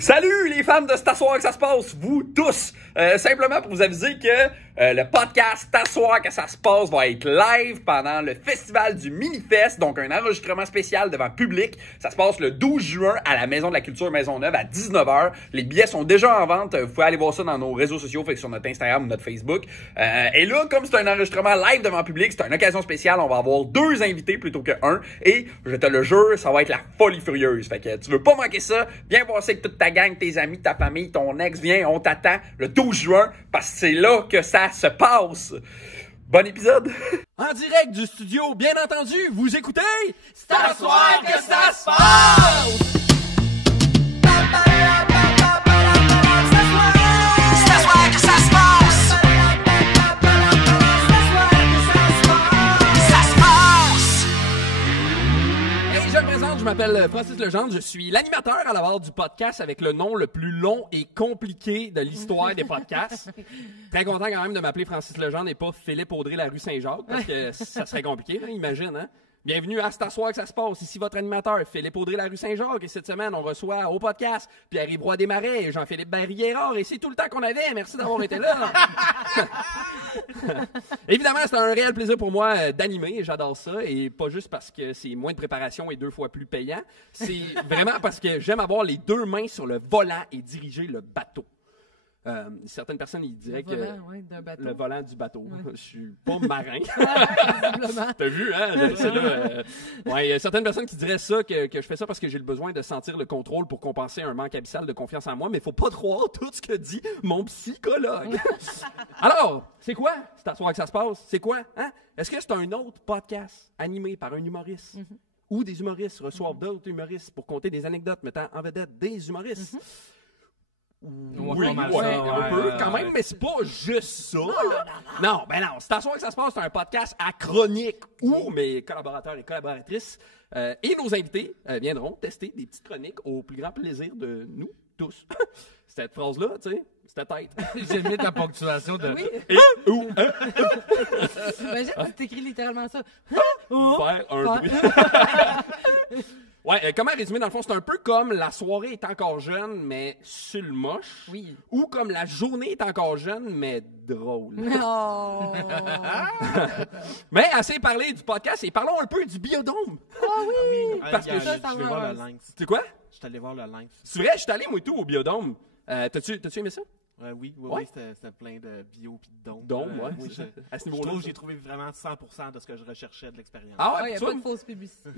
Salut les fans de C'est à soir que ça se passe, vous tous! Simplement pour vous aviser que le podcast C'est à soir que ça se passe va être live pendant le festival du Minifest, donc un enregistrement spécial devant public. Ça se passe le 12 juin à la Maison de la Culture Maisonneuve à 19h. Les billets sont déjà en vente, vous pouvez aller voir ça dans nos réseaux sociaux, fait que sur notre Instagram ou notre Facebook. Et là, comme c'est un enregistrement live devant public, c'est une occasion spéciale, on va avoir 2 invités plutôt que 1. Et je te le jure, ça va être la folie furieuse. Fait que tu veux pas manquer ça, viens passer avec toute ta gang, tes amis, ta famille, ton ex, viens, on t'attend le 12 juin parce que c'est là que ça se passe. Bon épisode! En direct du studio, bien entendu, vous écoutez C'est à soir que ça se passe! C'est à soir que ça se passe! Ça se passe! Et je me présente, je m'appelle Francis Legendre, je suis l'animateur à la barre du podcast avec le nom le plus long et compliqué de l'histoire des podcasts. Très content quand même de m'appeler Francis Legendre et pas Philippe Audrey la rue Saint-Jacques, parce que ça serait compliqué, hein, imagine, hein? Bienvenue à C'est à soir que ça se passe. Ici votre animateur, Philippe Audrey la rue Saint-Jacques. Et cette semaine, on reçoit au podcast Pierre-Yves Roy Desmarais et Jean-Philippe Barry-Guérard. Et c'est tout le temps qu'on avait. Merci d'avoir été là. Évidemment, c'est un réel plaisir pour moi d'animer. J'adore ça. Et pas juste parce que c'est moins de préparation et 2 fois plus payant. C'est vraiment parce que j'aime avoir les 2 mains sur le volant et diriger le bateau. Certaines personnes ils diraient que le volant du bateau. Ouais. Je suis pas marin. T'as vu, hein? C'est là, ouais, il y a certaines personnes qui diraient ça, que je fais ça parce que j'ai le besoin de sentir le contrôle pour compenser un manque abyssal de confiance en moi, mais faut pas croire tout ce que dit mon psychologue. Alors, c'est quoi? C'est à soir que ça se passe. C'est quoi? Hein? Est-ce que c'est un autre podcast animé par un humoriste? Ou des humoristes reçoivent d'autres humoristes pour conter des anecdotes mettant en vedette des humoristes? Oui, un peu quand même, mais c'est pas juste ça. Non, ben non, c'est à soir que ça se passe, c'est un podcast à chronique où mes collaborateurs et collaboratrices et nos invités viendront tester des petites chroniques au plus grand plaisir de nous tous. Cette phrase-là, tu sais, c'était tête. J'ai mis ta ponctuation de... Oui. Et ou Imagine si t'écris littéralement ça. Faire un bruit. Ouais, comment résumer, dans le fond, c'est un peu comme la soirée est encore jeune, mais sur le moche. Oui. Ou comme la journée est encore jeune, mais drôle. Oh! Mais assez parlé du podcast et parlons un peu du biodôme. Ah oui! Parce que je vais voir le lynx. C'est quoi? Je suis allé voir le lynx. C'est vrai, je suis allé, moi et tout, au biodôme. T'as-tu aimé ça? Oui, Ouais. c'était plein de bio pis de dômes. Dôme, ouais. Oui, À ce je niveau-là. trouve que j'ai trouvé vraiment 100% de ce que je recherchais de l'expérience. Ah Il ouais, n'y a tu pas vois, de fausse publicité.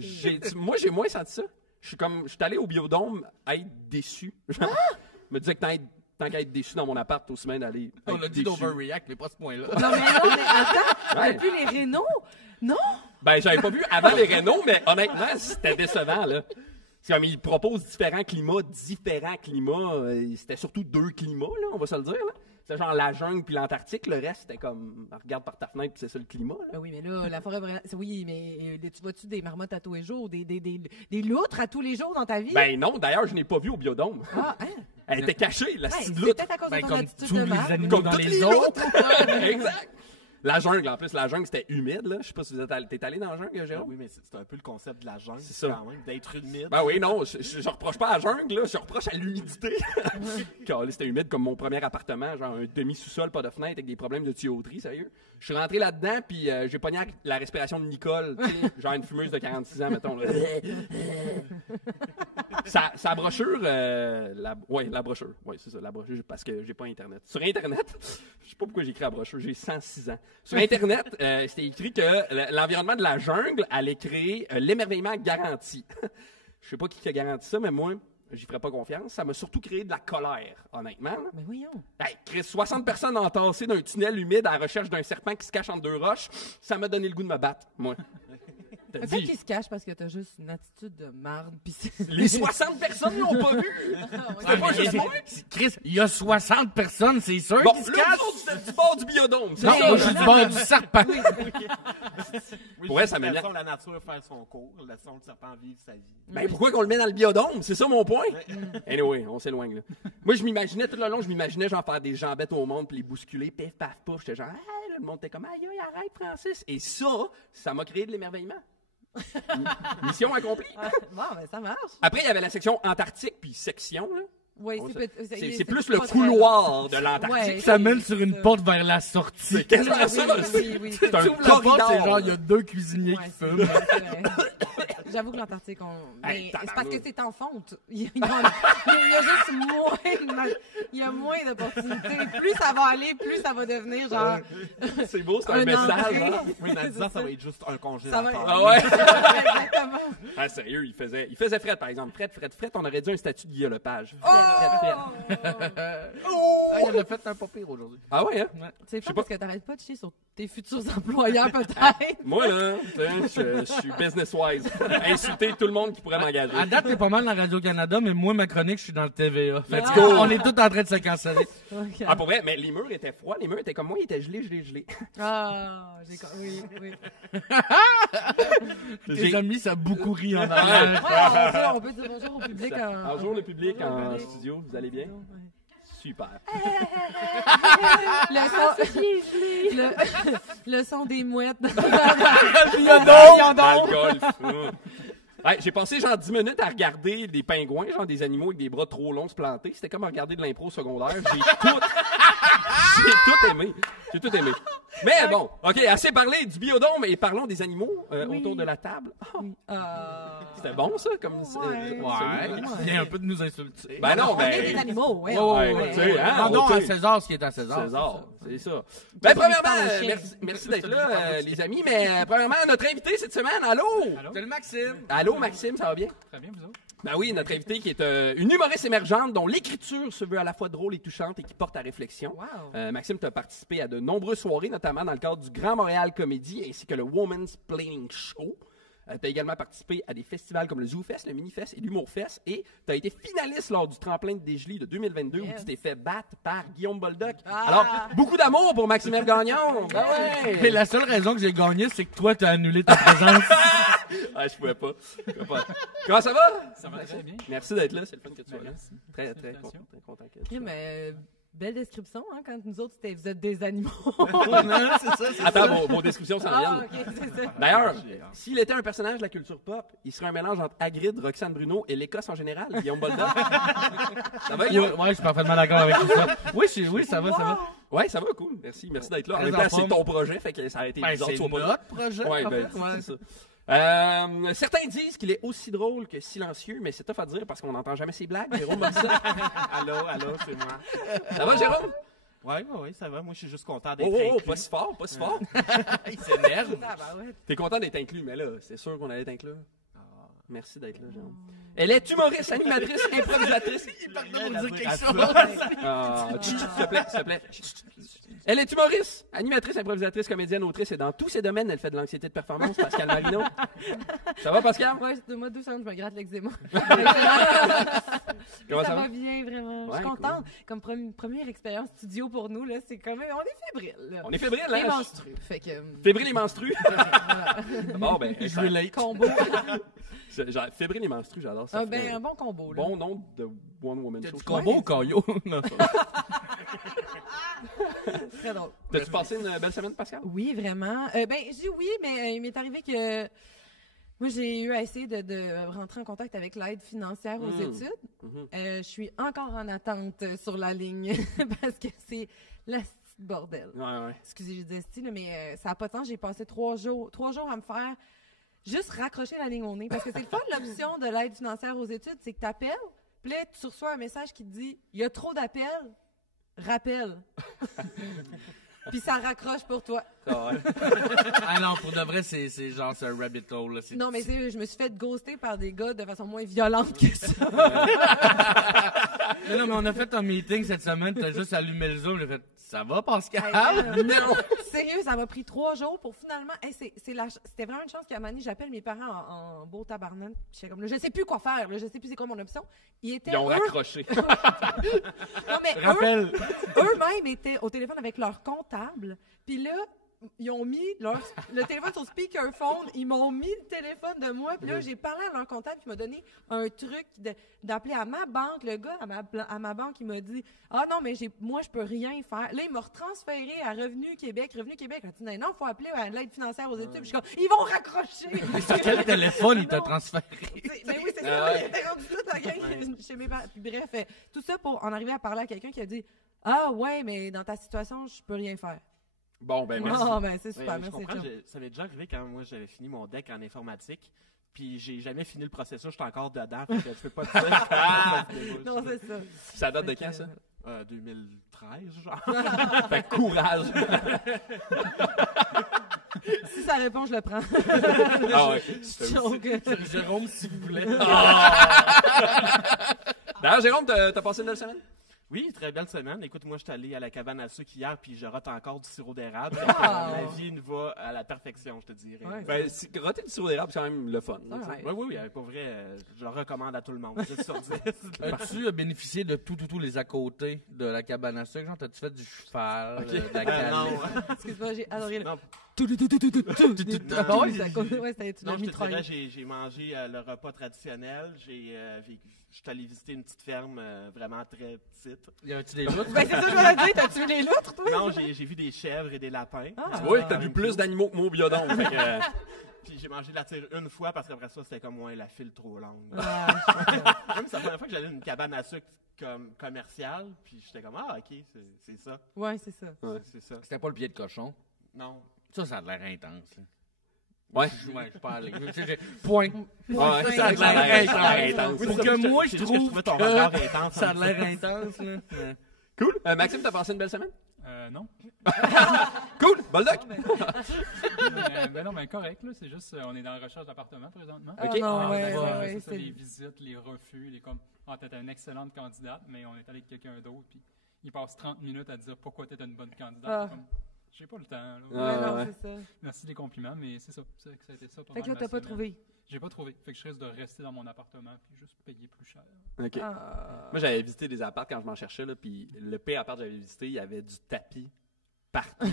moi, j'ai moins senti ça. Je suis allé au biodôme à être déçu. Genre, me disais que tant qu'à être déçu dans mon appart, aussi bien d'aller. On a dit déçu. d'overreact, mais pas à ce point-là. Non, mais attends, Ouais. depuis les Renault? Non? Ben, j'avais pas vu avant les Renault, mais honnêtement, c'était décevant, là. C'est comme ils proposent différents climats. C'était surtout 2 climats, là, on va se le dire, là. C'était genre la jungle puis l'Antarctique. Le reste, c'était comme, regarde par ta fenêtre puis c'est ça le climat, là. Ben oui, mais là, la forêt, oui, mais tu vois-tu des marmottes à tous les jours, des loutres à tous les jours dans ta vie? Ben non, d'ailleurs, je n'ai pas vu au biodôme. Ah, hein? Elle était cachée, la Ouais, petite c'est loutre. peut-être à cause de ton comme attitude tous de les marde. animaux Comme dans toutes les les autres. Exact. La jungle, en plus, la jungle, c'était humide, là. Je sais pas si t'es allé dans la jungle, Ah Jérôme? oui, mais c'est un peu le concept de la jungle, C'est ça. quand même, d'être humide. Ben oui, non, je reproche pas à la jungle, là, je reproche à l'humidité. Car là, c'était humide comme mon premier appartement, genre un demi-sous-sol, pas de fenêtre, avec des problèmes de tuyauterie, sérieux. Je suis rentré là-dedans, puis j'ai pogné la respiration de Nicole, tu sais, genre une fumeuse de 46 ans, mettons. Là. Sa brochure, la brochure, ouais, c'est ça, la brochure, parce que j'ai pas Internet. Sur Internet, je sais pas pourquoi j'ai écrit la brochure, j'ai 106 ans. Sur Internet, c'était écrit que l'environnement de la jungle allait créer l'émerveillement garanti. Je sais pas qui a garanti ça, mais moi, j'y ferais pas confiance. Ça m'a surtout créé de la colère, honnêtement. Là. Mais voyons. Hey, Chris, 60 personnes entassées dans un tunnel humide à la recherche d'un serpent qui se cache entre 2 roches, ça m'a donné le goût de me battre, moi. T'as Peut-être dit, qu'ils se cachent parce que t'as juste une attitude de marde. Pis les 60 personnes l'ont pas vu! C'était pas juste moi! Chris, il y a 60 personnes, c'est sûr Bon, qu'ils se là, cachent. vous autres, c'était du bord du biodôme, c'est Non, ça? moi, je suis du bord du serpent. Oui, Ouais, ça m'énerve. laissons la nature faire son cours, laissons le serpent vivre sa vie. Ben, pourquoi qu'on le met dans le biodôme? C'est ça mon point? Anyway, on s'éloigne, là. Moi, je m'imaginais, tout le long, genre faire des jambettes au monde puis les bousculer, pif, paf, pouf. J'étais genre, hey, là, le monde était comme, aïe, aïe, arrête, Francis. Et ça m'a créé de l'émerveillement. Mission accomplie. Bon, ben ça marche. Après, il y avait la section Antarctique puis section, là. Oui, C'est plus le couloir de l'Antarctique. Ouais, Ça mène sur une porte vers la sortie. C'est quasiment ça. Oui. C'est un Tu ouvres la porte, corridor. c'est genre, il y a 2 cuisiniers qui fument. c'est vrai. J'avoue que l'Antarctique, Hey, c'est parce que c'est en fonte. Il y a juste il y a moins d'opportunités. Plus ça va aller, plus ça va devenir genre... C'est beau, c'est un message. entrée. Hein? Oui, dans 10 ans, ça va être juste un Ça congélateur. va Ah ouais? Exactement. Ah, sérieux, il faisait fret, par exemple. Fret, on aurait dit un statut de Guy Lepage. Oh! Ah, il en a fait un pas pire aujourd'hui. Ah ouais, hein? C'est sais fun pas. parce que t'arrêtes pas de chier sur tes futurs employeurs, peut-être. Moi, là, je suis business-wise. Insulter tout le monde qui pourrait m'engager. À date, t'es pas mal dans Radio-Canada, mais moi, ma chronique, je suis dans le TVA. Fait que Let's go. on est tous en train de se canceller. Ok. Ah, pour vrai, mais les murs étaient froids. Les murs étaient comme moi, ils étaient gelés. Ah, oui. Tes amis, ça a beaucoup ri en Ouais, arrière. on peut dire bonjour au public. Bonjour le public Bonjour, en public. studio, vous allez bien? Super. Le son des mouettes. Dans le golf. Ouais, j'ai passé genre 10 minutes à regarder des pingouins, genre des animaux avec des bras trop longs se planter. C'était comme à regarder de l'impro secondaire. J'ai tout aimé. Mais bon, OK, assez parlé du biodôme et parlons des animaux autour de la table. C'était bon, ça, comme ça. Ouais. Il y a un peu de nous insulter. Ben non, On est des ben... animaux, ouais. Ouais, tu sais, hein, Non, on à sait. César, ce qui est à César. César, c'est ça. Parle Ben, premièrement, au chien. merci d'être là, les amis. Mais premièrement, notre invité cette semaine, allô? Salut Maxime. Allô, Maxime, ça va bien? Très bien, vous autres? Ben oui, notre invité qui est une humoriste émergente dont l'écriture se veut à la fois drôle et touchante et qui porte à réflexion. Wow. Maxime, tu as participé à de nombreuses soirées, notamment dans le cadre du Grand Montréal Comédie ainsi que le Woman's Planning Show. Tu as également participé à des festivals comme le ZooFest, le Minifest et l'Humourfest. Et tu as été finaliste lors du tremplin de Desjolies de 2022 où tu t'es fait battre par Guillaume Boldoc. Alors, beaucoup d'amour pour Maxime Gagnon. Ben ouais. Mais la seule raison que j'ai gagné, c'est que toi, t'as annulé ta présence. Ah, je pouvais pas. Comment ça va? Ça va très bien. Merci d'être là. C'est le fun que tu sois là. Merci. Très Félicitations. content. Très content que tu sois là. Mais belle description, hein, quand nous autres, vous êtes des animaux. Attends, vos descriptions s'en viennent. OK, c'est ça. D'ailleurs, s'il était un personnage de la culture pop, il serait un mélange entre Hagrid, Roxane Bruno et l'Écosse en général, Guillaume Boldoc. Ça va, Guillaume? Ouais, je suis parfaitement d'accord avec tout ça. Oui, ça va. Ouais, ça va, cool. Merci d'être là. En Très même temps, en c'est forme. ton projet, fait que ça a été Ben, bizarre que c'est tu sois pas là. notre projet. Ouais, en ben, fait. Ouais. c'est ça. Certains disent qu'il est aussi drôle que silencieux, mais c'est tough à dire parce qu'on n'entend jamais ses blagues. Jérôme Morissette. Allô, c'est moi. Ça va, Jérôme? Oui, ça va. Moi, je suis juste content d'être Oh, inclus. pas si fort, pas si fort. Il s'énerve. Ah, bah ouais. T'es content d'être inclus, mais là, c'est sûr qu'on allait être inclus. Merci d'être là, Jérôme. Elle est humoriste, animatrice, improvisatrice. Il parle de nous dire quelque chose. Ah, s'il te plaît. Elle est humoriste, animatrice, improvisatrice, comédienne, autrice, et dans tous ces domaines, elle fait de l'anxiété de performance. Pascal Marino. Ça va, Pascal? Ouais, moi, 2 secondes, je me gratte l'eczéma. Comment ça ça va? va bien, vraiment. Ouais, je suis contente. Comme première expérience studio pour nous, là, c'est quand même... On est fébrile, là. On est fébrile, Et hein? menstrueux. Fait que... Fébrile et menstru. Bon, ben, Je relate. Combo. Fébrile et menstru, j'adore ça. Un bon combo, là. Bon nom de One Woman Show. Du combo ou caillot? Non. Très drôle. T'as-tu passé une belle semaine, Pascal? Oui, vraiment. Je dis oui, mais il m'est arrivé que... Moi, j'ai eu à essayer de rentrer en contact avec l'aide financière aux études. Je suis encore en attente sur la ligne parce que c'est la petite bordel. Ouais. Excusez, je dis esti, là, mais ça n'a pas de sens. J'ai passé 3 jours à me faire juste raccrocher la ligne au nez. Parce que c'est le fun, l'option de l'aide financière aux études, c'est que tu appelles, puis là, tu reçois un message qui te dit « Il y a trop d'appels, rappelle. » Puis ça raccroche pour toi. Ah non, pour de vrai, c'est genre c'est un rabbit hole. Là. Non, mais c'est, je me suis fait ghoster par des gars de façon moins violente que ça. Non, mais on a fait un meeting cette semaine, t'as juste allumé le Zoom, j'ai fait « Ça va, Pascal? » Non! Sérieux, ça m'a pris 3 jours pour finalement... Hey, c'était vraiment une chance qu'à un moment donné, j'appelle mes parents en beau tabarnak. J'étais comme, là, je sais plus quoi faire. Là, je sais plus c'est quoi mon option. Ils ont raccroché. Non, mais Rappel. eux-mêmes étaient au téléphone avec leur comptable. Puis là, ils ont mis le téléphone sur speakerphone, ils m'ont mis le téléphone de moi, puis là, j'ai parlé à leur comptable qui m'a donné un truc d'appeler à ma banque. Le gars, à ma banque, il m'a dit « Ah non, mais moi, je peux rien faire. » Là, il m'a retransféré à Revenu Québec. Revenu Québec a dit « Non, il faut appeler à l'aide financière aux études. » Puis je suis comme « Ils vont raccrocher! » Mais sur quel téléphone il t'a transféré? Mais oui, c'est ça, j'étais rendu toute la gang chez mes parents. Puis bref, tout ça pour en arriver à parler à quelqu'un qui a dit « Ah ouais, mais dans ta situation, je peux rien faire. » Bon, ben merci. Ah, ben c'est super, Je merci. comprends, Joe. ça m'est déjà arrivé quand moi j'avais fini mon deck en informatique, puis j'ai jamais fini le processus, j'étais encore dedans, fait que je peux pas te dire. Non, c'est ça. Ça date de quand, ça? 2013, genre. Fait que courage. Si ça répond, je le prends. Ah ouais. Joke. Jérôme, s'il vous plaît. D'ailleurs, Jérôme, t'as passé une belle semaine? Oui, très belle semaine. Écoute, moi, je suis allé à la cabane à sucre hier, puis je rate encore du sirop d'érable. Ma vie va à la perfection, je te dirais. Ouais. Ben, roter du sirop d'érable, c'est quand même le fun. là, tu sais. Ouais. Oui, pour vrai, je le recommande à tout le monde. 10 sur 10. As-tu bénéficié de tous les à côté de la cabane à sucre? Genre, t'as-tu fait du cheval, de la canne? Non. Excuse-moi, j'ai adoré le. Non. Ah ouais, ça compte. Ouais, c'était une Non, je te mitrailleuse. dirais, j'ai mangé le repas traditionnel. Je suis allé visiter une petite ferme vraiment très petite. Y avait-tu des loutres? Ben, c'est ça que je voulais dire. T'as-tu vu les loutres, toi? Non, j'ai vu des chèvres et des lapins. Ah. Oui, t'as vu plus d'animaux que moi au biodôme. Fait que, Puis j'ai mangé de la tire une fois parce qu'après ça, c'était comme ouais, la file trop longue. Ah, Même c'est la première fois que j'allais dans une cabane à sucre comme commerciale, puis j'étais comme ah ok, c'est ça. ouais, c'est ça. C'est ça. C'était pas le pied de cochon. Non. Ça a l'air intense. Là. ouais. Ouais, je parle. Point. Ouais, Ça a l'air intense. Oui, Pour c'est que ça, moi, c'est je juste que trouve trouvais ton regard que intense. ça a l'air intense. Là. Ouais. Cool. Maxime, t'as passé une belle semaine? Non. Cool. Boldoc. Ben non, mais correct, là. C'est juste, on est dans la recherche d'appartement présentement. Ah Ok. non, ouais, D'accord, ouais, c'est ça, c'est- les visites, les refus, les comme. Ah, t'es une excellente candidate, mais on est allé avec quelqu'un d'autre, puis il passe 30 minutes à dire pourquoi t'es une bonne candidate. Ah. Comme, j'ai pas le temps, là. Ouais, non, ouais. c'est ça. Merci des compliments, mais c'est ça. Ça a été ça. Fait que là, t'as pas trouvé. J'ai pas trouvé. Fait que je risque de rester dans mon appartement, puis juste payer plus cher. OK. Ah. Moi, j'avais visité des apparts quand je m'en cherchais, là, puis le pire appart que j'avais visité, il y avait du tapis partout.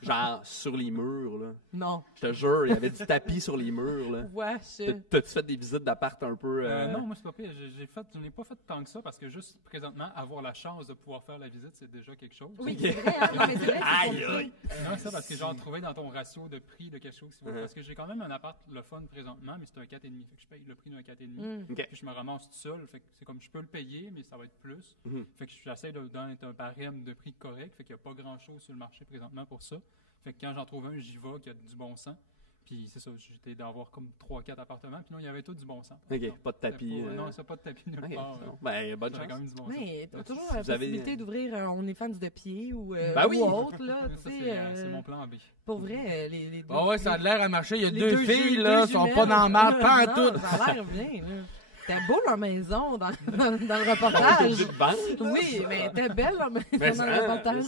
Genre sur les murs, là. Non. Je te jure, il y avait du tapis sur les murs, là. Wesh. T'as-tu fait des visites d'appart un peu... Non, moi, c'est pas pire. Je n'ai pas fait tant que ça parce que juste présentement, avoir la chance de pouvoir faire la visite, c'est déjà quelque chose. Oui, c'est vrai, hein? Non, mais c'est vrai, c'est Aïe, compliqué. Non, ça, parce que genre, trouver dans ton ratio de prix de quelque chose. Parce que j'ai quand même un appart, le fun présentement, mais c'est un 4,5. Fait que je paye le prix d'un 4,5. Mm. OK. Puis je me ramasse tout seul. Fait que c'est comme je peux le payer, mais ça va être plus. Mhm. Fait que j'essaie d'être un barème de prix correct. Fait qu'il n'y a pas grand chose sur le marché présentement pour ça. Fait que quand j'en trouve un, j'y vais, qui a du bon sens. Puis c'est ça, j'étais d'avoir comme 3-4 appartements. Puis non, il y avait tout du bon sens. OK, pas de tapis. C'était pas- Non, c'est pas de tapis nulle OK, part. c'est bon. Ben, bonne J'avais quand chance. même du bon sens. Mais t'as toujours si la vous avez- possibilité d'ouvrir un OnlyFans de pied ou, Ben oui. ou autre, là. Ça, Tu c'est sais, c'est mon plan B. pour vrai, les deux. Ah ouais, ça a l'air à marcher. Il y a les deux filles, là, deux sont jumelles. pas dans le mal, pas en Non, tout. Ça a l'air bien, là. C'était beau leur maison dans le Une reportage. petite bande, là, Oui, ça. mais c'était belle leur maison Mais dans le ça, reportage.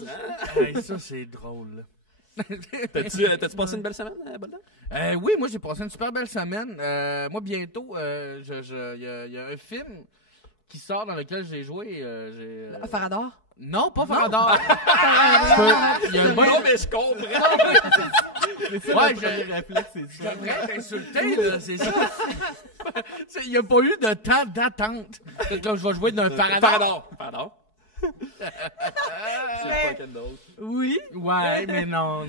mais Hey, ça, c'est drôle. T'as-tu passé une belle semaine, Boldoc? Oui, moi, j'ai passé une super belle semaine. Moi, bientôt, il y a un film qui sort dans lequel j'ai joué. Farador? Non, pas Farador. Il y a un bon... Non, mais je comprends! Ouais, Le réflexe, c'est je ça. devrais t'insulter, là, c'est ça. Il n'y a pas eu de temps d'attente. Fait que là, je vais jouer d'un Farador. Pardon. C'est pas quel d'autre. Oui. Ouais, mais non.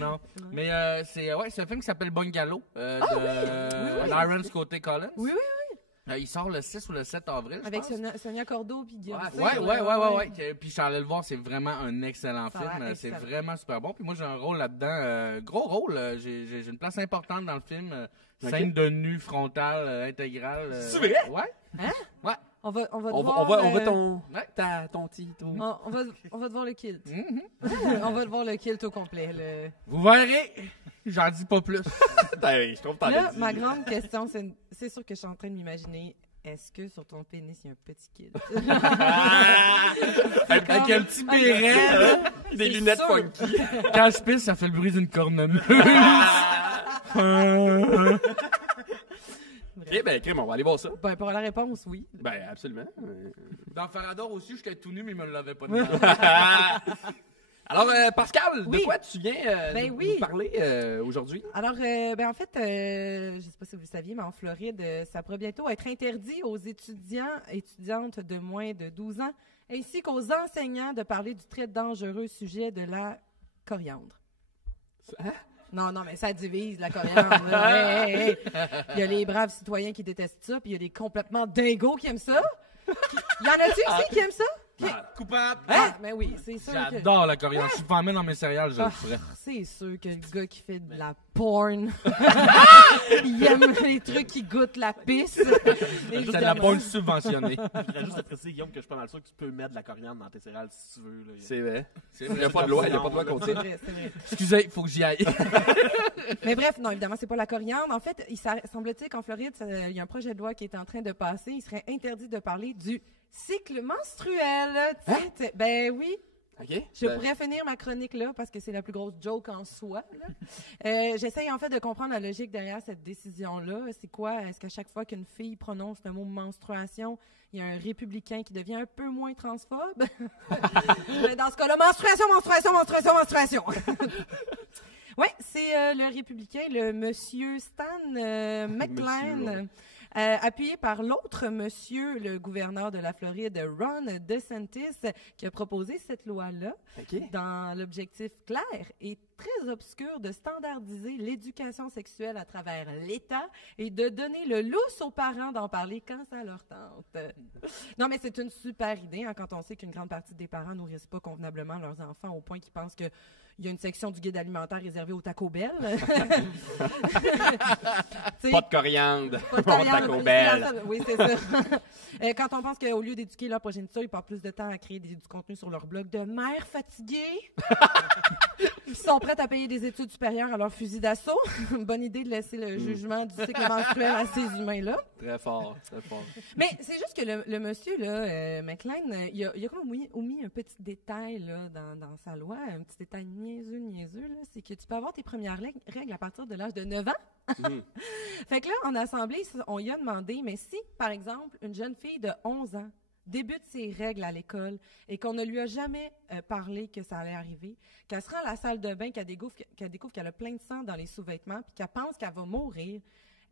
Mais c'est un film qui s'appelle Bungalow de Lawrence Côté Collins. Oui, oui, Il sort le 6 ou le 7 avril, je avec pense. Sonia Cordeau puis Guillaume. Ouais. Puis je suis allé le voir, c'est vraiment un excellent Ça a film. l'air C'est excellent. vraiment super bon. Puis moi, j'ai un rôle là-dedans, gros rôle. J'ai une place importante dans le film. Scène de nu frontale intégrale. C'est vrai? Ouais. On va On devoir, va ton Ouais. ton titre. on va devoir le kill. Mhm. On va devoir le kill au complet. Vous verrez. J'en dis pas plus. Je trouve que t'en Là, as dit. ma grande question, c'est sûr que je suis en train de m'imaginer, est-ce que sur ton pénis, il y a un petit kill? Avec un petit béret, là. Des C'est lunettes sûr. funky. Quand je pisse, ça fait le bruit d'une cornemuse. Ok, ben, crème, on va aller voir ça. Ben, pour la réponse, oui. Ben, absolument. Dans Farador aussi, j'étais tout nu, mais il me l'avait pas dit. Alors, Pascal, de Oui. quoi tu viens nous parler aujourd'hui? Alors, en fait, je ne sais pas si vous le saviez, mais en Floride, ça pourrait bientôt être interdit aux étudiantes de moins de 12 ans, ainsi qu'aux enseignants de parler du très dangereux sujet de la coriandre. Hein? Non, mais ça divise, la coriandre. là. Hey. Il y a les braves citoyens qui détestent ça, puis il y a des complètement dingos qui aiment ça. Il y en a-tu aussi qui aiment ça? Coupable. Mais oui, c'est sûr que... J'adore la coriandre. Si je m'en mets dans mes céréales, je le Ah, ferais. c'est sûr que le gars qui fait de la porn, il aime les trucs qui goûtent la pisse. C'est de la porn subventionnée. Je voudrais juste apprécier, Guillaume, que je suis pas mal sûr que tu peux mettre de la coriandre dans tes céréales si tu veux. Là. C'est vrai. Il n'y a pas de loi, contre C'est ça. vrai, c'est vrai. Excusez, il faut que j'y aille. Mais bref, non, évidemment, c'est pas la coriandre. En fait, semble-t-il qu'en Floride, il y a un projet de loi qui est en train de passer. Il serait interdit de parler du cycle menstruel. Ben oui. OK. Je pourrais finir ma chronique là parce que c'est la plus grosse joke en soi. J'essaye en fait de comprendre la logique derrière cette décision-là. C'est quoi? Est-ce qu'à chaque fois qu'une fille prononce le mot menstruation, il y a un républicain qui devient un peu moins transphobe? Dans ce cas-là, menstruation! Oui, c'est le républicain, le monsieur Stan McClain. Appuyé par l'autre monsieur, le gouverneur de la Floride, Ron DeSantis, qui a proposé cette loi-là dans l'objectif clair et très obscur de standardiser l'éducation sexuelle à travers l'État et de donner le lousse aux parents d'en parler quand ça leur tente. Non, mais c'est une super idée quand on sait qu'une grande partie des parents nourrissent pas convenablement leurs enfants au point qu'ils pensent que il y a une section du guide alimentaire réservée au Taco Bell. Pas de coriandre. Pas de coriandre. Taco Bell. Oui, c'est ça. Quand on pense qu'au lieu d'éduquer leur progéniture, ils passent plus de temps à créer du contenu sur leur blog de mères fatiguées. Ils sont prêts à payer des études supérieures à leur fusil d'assaut. Bonne idée de laisser le jugement du cycle menstruel à ces humains-là. Très fort, très fort. Mais c'est juste que le monsieur, là, McClain, il a comme omis un petit détail là, dans sa loi, un petit détail niaiseux, là, c'est que tu peux avoir tes premières règles à partir de l'âge de 9 ans. Fait que là, en assemblée, on lui a demandé, mais si, par exemple, une jeune fille de 11 ans débute ses règles à l'école et qu'on ne lui a jamais parlé que ça allait arriver, qu'elle se rend à la salle de bain, qu'elle découvre qu'elle a plein de sang dans les sous-vêtements, puis qu'elle pense qu'elle va mourir,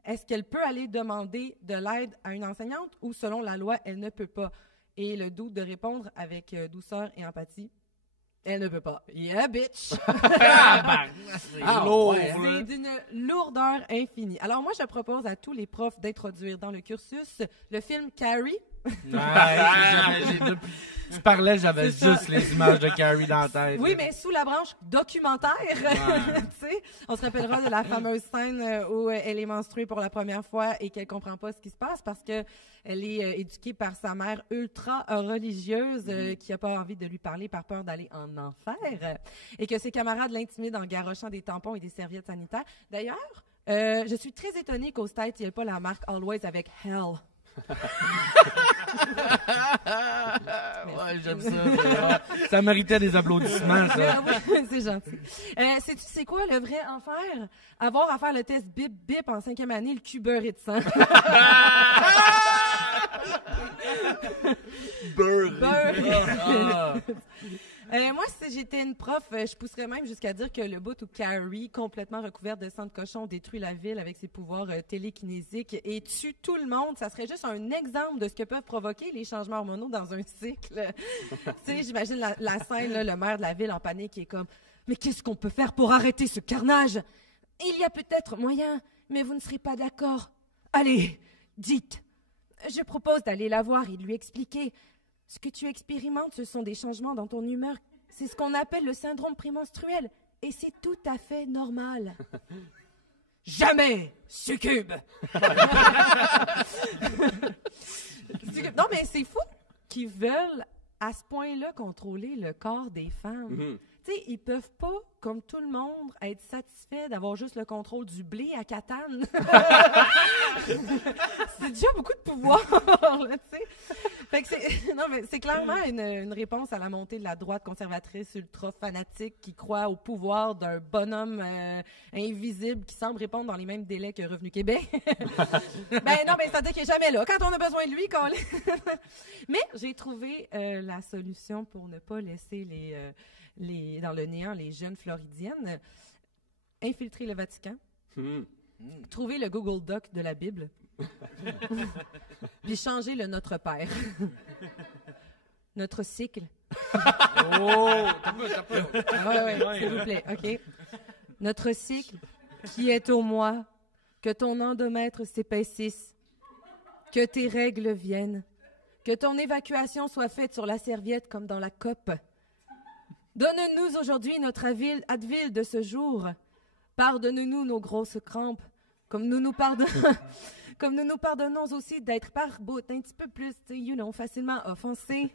est-ce qu'elle peut aller demander de l'aide à une enseignante ou, selon la loi, elle ne peut pas? Et le doute de répondre avec douceur et empathie, elle ne peut pas. Yeah, bitch! C'est d'une lourdeur infinie. Alors moi, je propose à tous les profs d'introduire dans le cursus le film Carrie. Tu parlais, j'avais juste les images de Carrie dans la tête. Oui, mais sous la branche documentaire. Tu sais, on se rappellera de la fameuse scène où elle est menstruée pour la première fois et qu'elle comprend pas ce qui se passe parce que elle est éduquée par sa mère ultra religieuse qui a pas envie de lui parler par peur d'aller en enfer et que ses camarades l'intimident en garochant des tampons et des serviettes sanitaires. D'ailleurs, je suis très étonnée qu'au States, il n'y ait pas la marque Always avec Hell. Ouais, j'aime ça. Ça méritait des applaudissements, ça. C'est gentil. Sais-tu c'est quoi le vrai enfer? Avoir à faire le test bip-bip en 5e année, le cul beurré de sang. Beurré. Moi, si j'étais une prof, je pousserais même jusqu'à dire que le bout où Carrie, complètement recouverte de sang de cochon, détruit la ville avec ses pouvoirs télékinésiques et tue tout le monde, ça serait juste un exemple de ce que peuvent provoquer les changements hormonaux dans un cycle. Tu sais, j'imagine la scène, là, le maire de la ville en panique qui est comme « Mais qu'est-ce qu'on peut faire pour arrêter ce carnage? Il y a peut-être moyen, mais vous ne serez pas d'accord. Allez, dites. Je propose d'aller la voir et de lui expliquer. Ce que tu expérimentes, ce sont des changements dans ton humeur. C'est ce qu'on appelle le syndrome prémenstruel. Et c'est tout à fait normal. Jamais, succube! Non, mais c'est fou qu'ils veulent à ce point-là contrôler le corps des femmes. Tu sais, ils peuvent pas, comme tout le monde, être satisfaits d'avoir juste le contrôle du blé à Catane. C'est déjà beaucoup de pouvoir, là, tu sais. Fait que non, mais c'est clairement une réponse à la montée de la droite conservatrice ultra-fanatique qui croit au pouvoir d'un bonhomme invisible qui semble répondre dans les mêmes délais que Revenu Québec. Ben non, mais ça veut dire qu'il est jamais là. Quand on a besoin de lui, Mais j'ai trouvé la solution pour ne pas laisser les dans le néant les jeunes Floridiennes, infiltrer le Vatican, trouver le Google Doc de la Bible, puis changer le Notre Père. Notre cycle. Oh! T'as peu. Ouais, s'il vous plaît, OK. Notre cycle qui est au mois, que ton endomètre s'épaississe, que tes règles viennent, que ton évacuation soit faite sur la serviette comme dans la COP. Donne-nous aujourd'hui notre Advil de ce jour. Pardonne-nous nos grosses crampes, comme nous nous pardonnons aussi d'être par bout un petit peu plus, facilement offensés.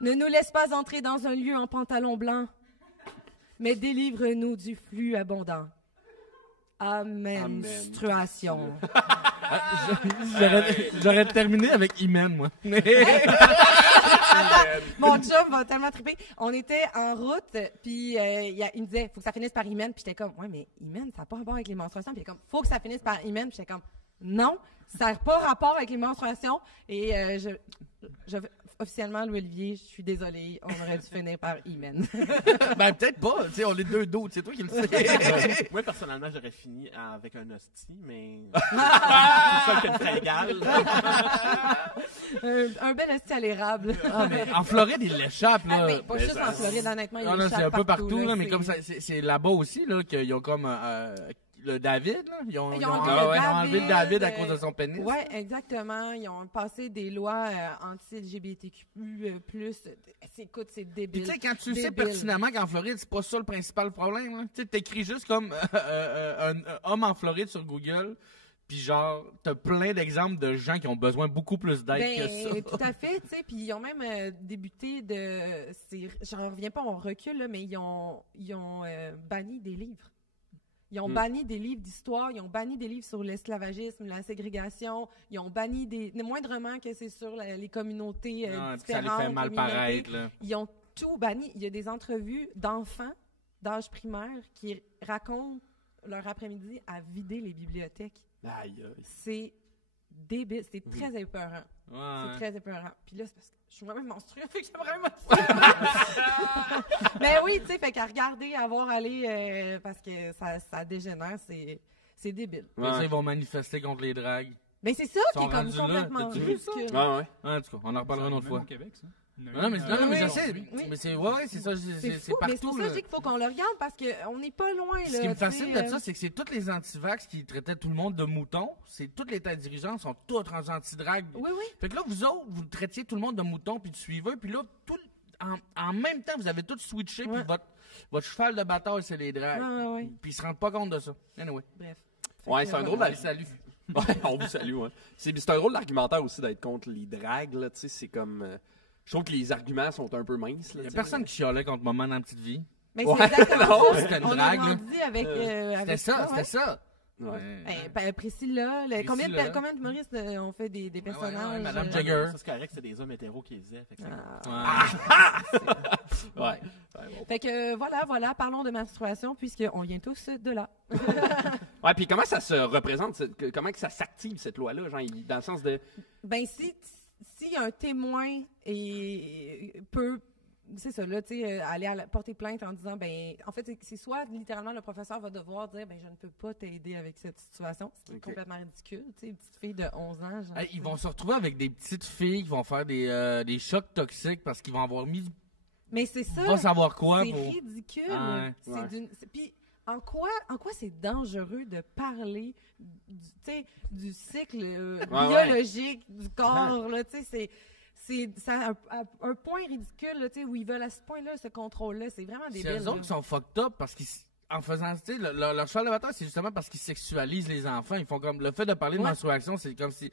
Ne nous laisse pas entrer dans un lieu en pantalon blanc, mais délivre-nous du flux abondant. Amen. Menstruation. J'aurais terminé avec Imen, moi. Mon chum va tellement triper. On était en route, puis il me disait, faut que ça finisse par Imen. Puis j'étais comme, ouais, mais Imen, ça n'a pas rapport avec les menstruations. Puis il est comme, faut que ça finisse par Imen. Puis j'étais comme, non, ça n'a pas rapport avec les menstruations. Et officiellement, Louis-Olivier, je suis désolée, on aurait dû finir par Imen. Ben, peut-être pas. Tu sais, on est deux doutes, c'est toi qui le sais. Moi, personnellement, j'aurais fini avec un hostie, mais c'est ça qui me ferait égal. Un bel hostie à l'érable. Ah, mais en Floride, il l'échappe, là. Mais pas juste en Floride, honnêtement, il Non, non, l'échappe c'est un peu partout, partout, là, mais comme ça, c'est là-bas aussi, là, qu'ils ont comme le David, là. Ils ont enlevé le David à cause de son pénis. Oui, exactement. Ils ont passé des lois anti-LGBTQ+. Écoute, c'est débile. Puis tu sais, quand tu sais pertinemment qu'en Floride, c'est pas ça le principal problème, là. Tu sais, t'écris juste comme un homme en Floride sur Google, puis genre, t'as plein d'exemples de gens qui ont besoin beaucoup plus d'aide que ça. Tout à fait, tu sais. Puis ils ont même débuté de... J'en reviens pas, on recule, là, mais ils ont banni des livres. Ils ont banni des livres d'histoire, ils ont banni des livres sur l'esclavagisme, la ségrégation, ils ont banni moindrement que c'est sur les communautés différentes. Ça les fait mal paraître, là. Ils ont tout banni. Il y a des entrevues d'enfants d'âge primaire qui racontent leur après-midi à vider les bibliothèques. Aïe, aïe. C'est débile, c'est très épeurant. Ouais. C'est très épeurant. Puis là, c'est parce que je suis moi-même menstruée, fait que j'aimerais vraiment ça. Mais oui, tu sais, fait qu'à regarder, à voir aller, parce que ça dégénère, c'est débile. Ouais. Ils vont manifester contre les dragues. Mais c'est ça Ils qui est sont comme rendus là. complètement T'as-tu vu ça? ridicule. Ah ouais. En tout cas, on en reparlera une autre Même fois. au Québec, ça. Non, mais je sais. Oui. Mais c'est c'est ça, C'est c'est fou, mais c'est partout, pour ça que là. je dis qu'il faut qu'on le regarde parce qu'on n'est pas loin. Ce là, qui me tu sais, fascine de ça, c'est que c'est tous les anti-vax qui traitaient tout le monde de moutons. C'est tous les états dirigeants sont tous anti-drague. Oui. Fait que là, vous autres, vous traitiez tout le monde de moutons puis de suiveux, puis là, en même temps, vous avez tout switché, Ouais. puis votre cheval de bataille, c'est les dragues. Ouais. Puis ils se rendent pas compte de ça. Anyway. Bref. Ouais, Fait c'est un que, drôle voilà. d'argumentaire. Salut. Ouais, on vous salue, ouais. C'est un drôle d'argumentaire aussi d'être contre les dragues, là, tu sais, c'est comme... je trouve que les arguments sont un peu minces, là. Il y a tu sais. personne qui chialait contre Maman dans la petite vie. Mais Ouais. c'est exactement Non, ça. c'était une On a drague, là. grandi avec... C'était avec ça, ouais. c'était ça. Ouais. Priscilla, Priscilla. combien d'humoristes ont fait des personnages? Madame Jagger. Ça, c'est correct, c'est des hommes hétéros qui les faisaient. Fait que c'est Ouais. Ouais, bon. Fait que voilà, parlons de menstruation puisqu'on vient tous de là. Ouais, puis comment ça se représente, comment que ça s'active, cette loi-là, genre, dans le sens de... Ben si un témoin peut, c'est ça là, tu sais, aller porter plainte en disant ben en fait c'est soit littéralement le professeur va devoir dire ben je ne peux pas t'aider avec cette situation, ce qui est complètement ridicule, tu sais, une petite fille de 11 ans. Genre, Hey, ils vont se retrouver avec des petites filles qui vont faire des chocs toxiques parce qu'ils vont avoir mis mais c'est ça. pas savoir quoi C'est pour... ridicule. Ah ouais. Puis en quoi c'est dangereux de parler du cycle biologique du corps là, tu sais, c'est un point ridicule là, tu sais, où ils veulent à ce point-là ce contrôle-là, c'est vraiment débile. C'est eux autres qui sont fucked up parce qu'en faisant, tu sais, leur cheval de bataille, c'est justement parce qu'ils sexualisent les enfants. Ils font comme le fait de parler de menstruation, c'est comme si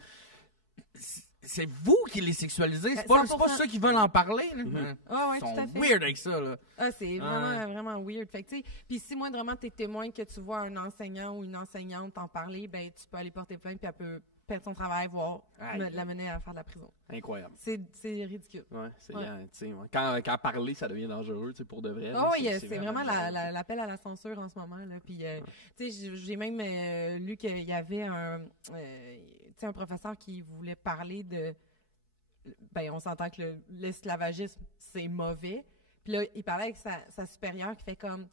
c'est vous qui les sexualisez, c'est pas ceux qui veulent en parler. Là. Ah ouais, Ils sont tout à fait. weird avec ça là. Ah, c'est vraiment weird. Fait que, tu sais, puis si moindrement t'es témoin que tu vois un enseignant ou une enseignante en parler, ben tu peux aller porter plainte puis elle peut perdre son travail, voire la mener à faire de la prison. Incroyable. C'est ridicule. Ouais, c'est tu sais, ouais. Quand parler, ça devient dangereux, tu sais, pour de vrai. Ah là, oui, c'est vraiment dangereux. l'appel à la censure en ce moment là. Puis, tu sais, j'ai même lu qu'il y avait un professeur qui voulait parler de ben, on s'entend que l'esclavagisme, c'est mauvais. Puis là, il parlait avec sa supérieure qui fait comme,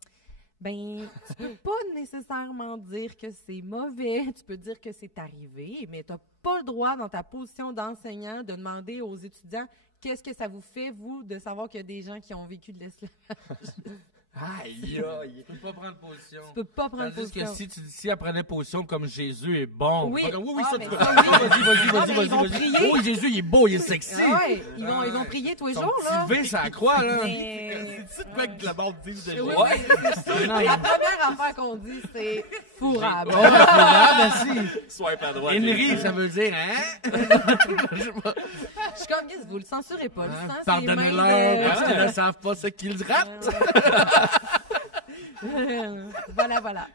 ben, tu peux pas nécessairement dire que c'est mauvais, tu peux dire que c'est arrivé, mais t'as pas le droit, dans ta position d'enseignant, de demander aux étudiants qu'est-ce que ça vous fait, vous, de savoir qu'il y a des gens qui ont vécu de l'esclavage. Aïe, aïe. Tu peux pas prendre position. Tu peux pas prendre Tandis position. que si elle prenait position comme Jésus est bon. Oui. Pas comme, oui, Ah, ça mais tu peux. ça, oui. Vas-y, Ils vont prier. Oui, Jésus, il est beau, il est sexy. Ah ouais, ils vont prier tous les Son jours, là. petit V, ça croit, là. Mais... C'est quoi que la bande dit de Oui, Ouais. Non, la première affaire qu'on dit, c'est fourrable. Swipe à droite. Henry, ça veut dire, hein? Je suis comme, guys, vous le censurez pas. Le sang, c'est Pardonnez-leur même, parce qu'ils ne savent pas ce qu'ils ratent. Voilà.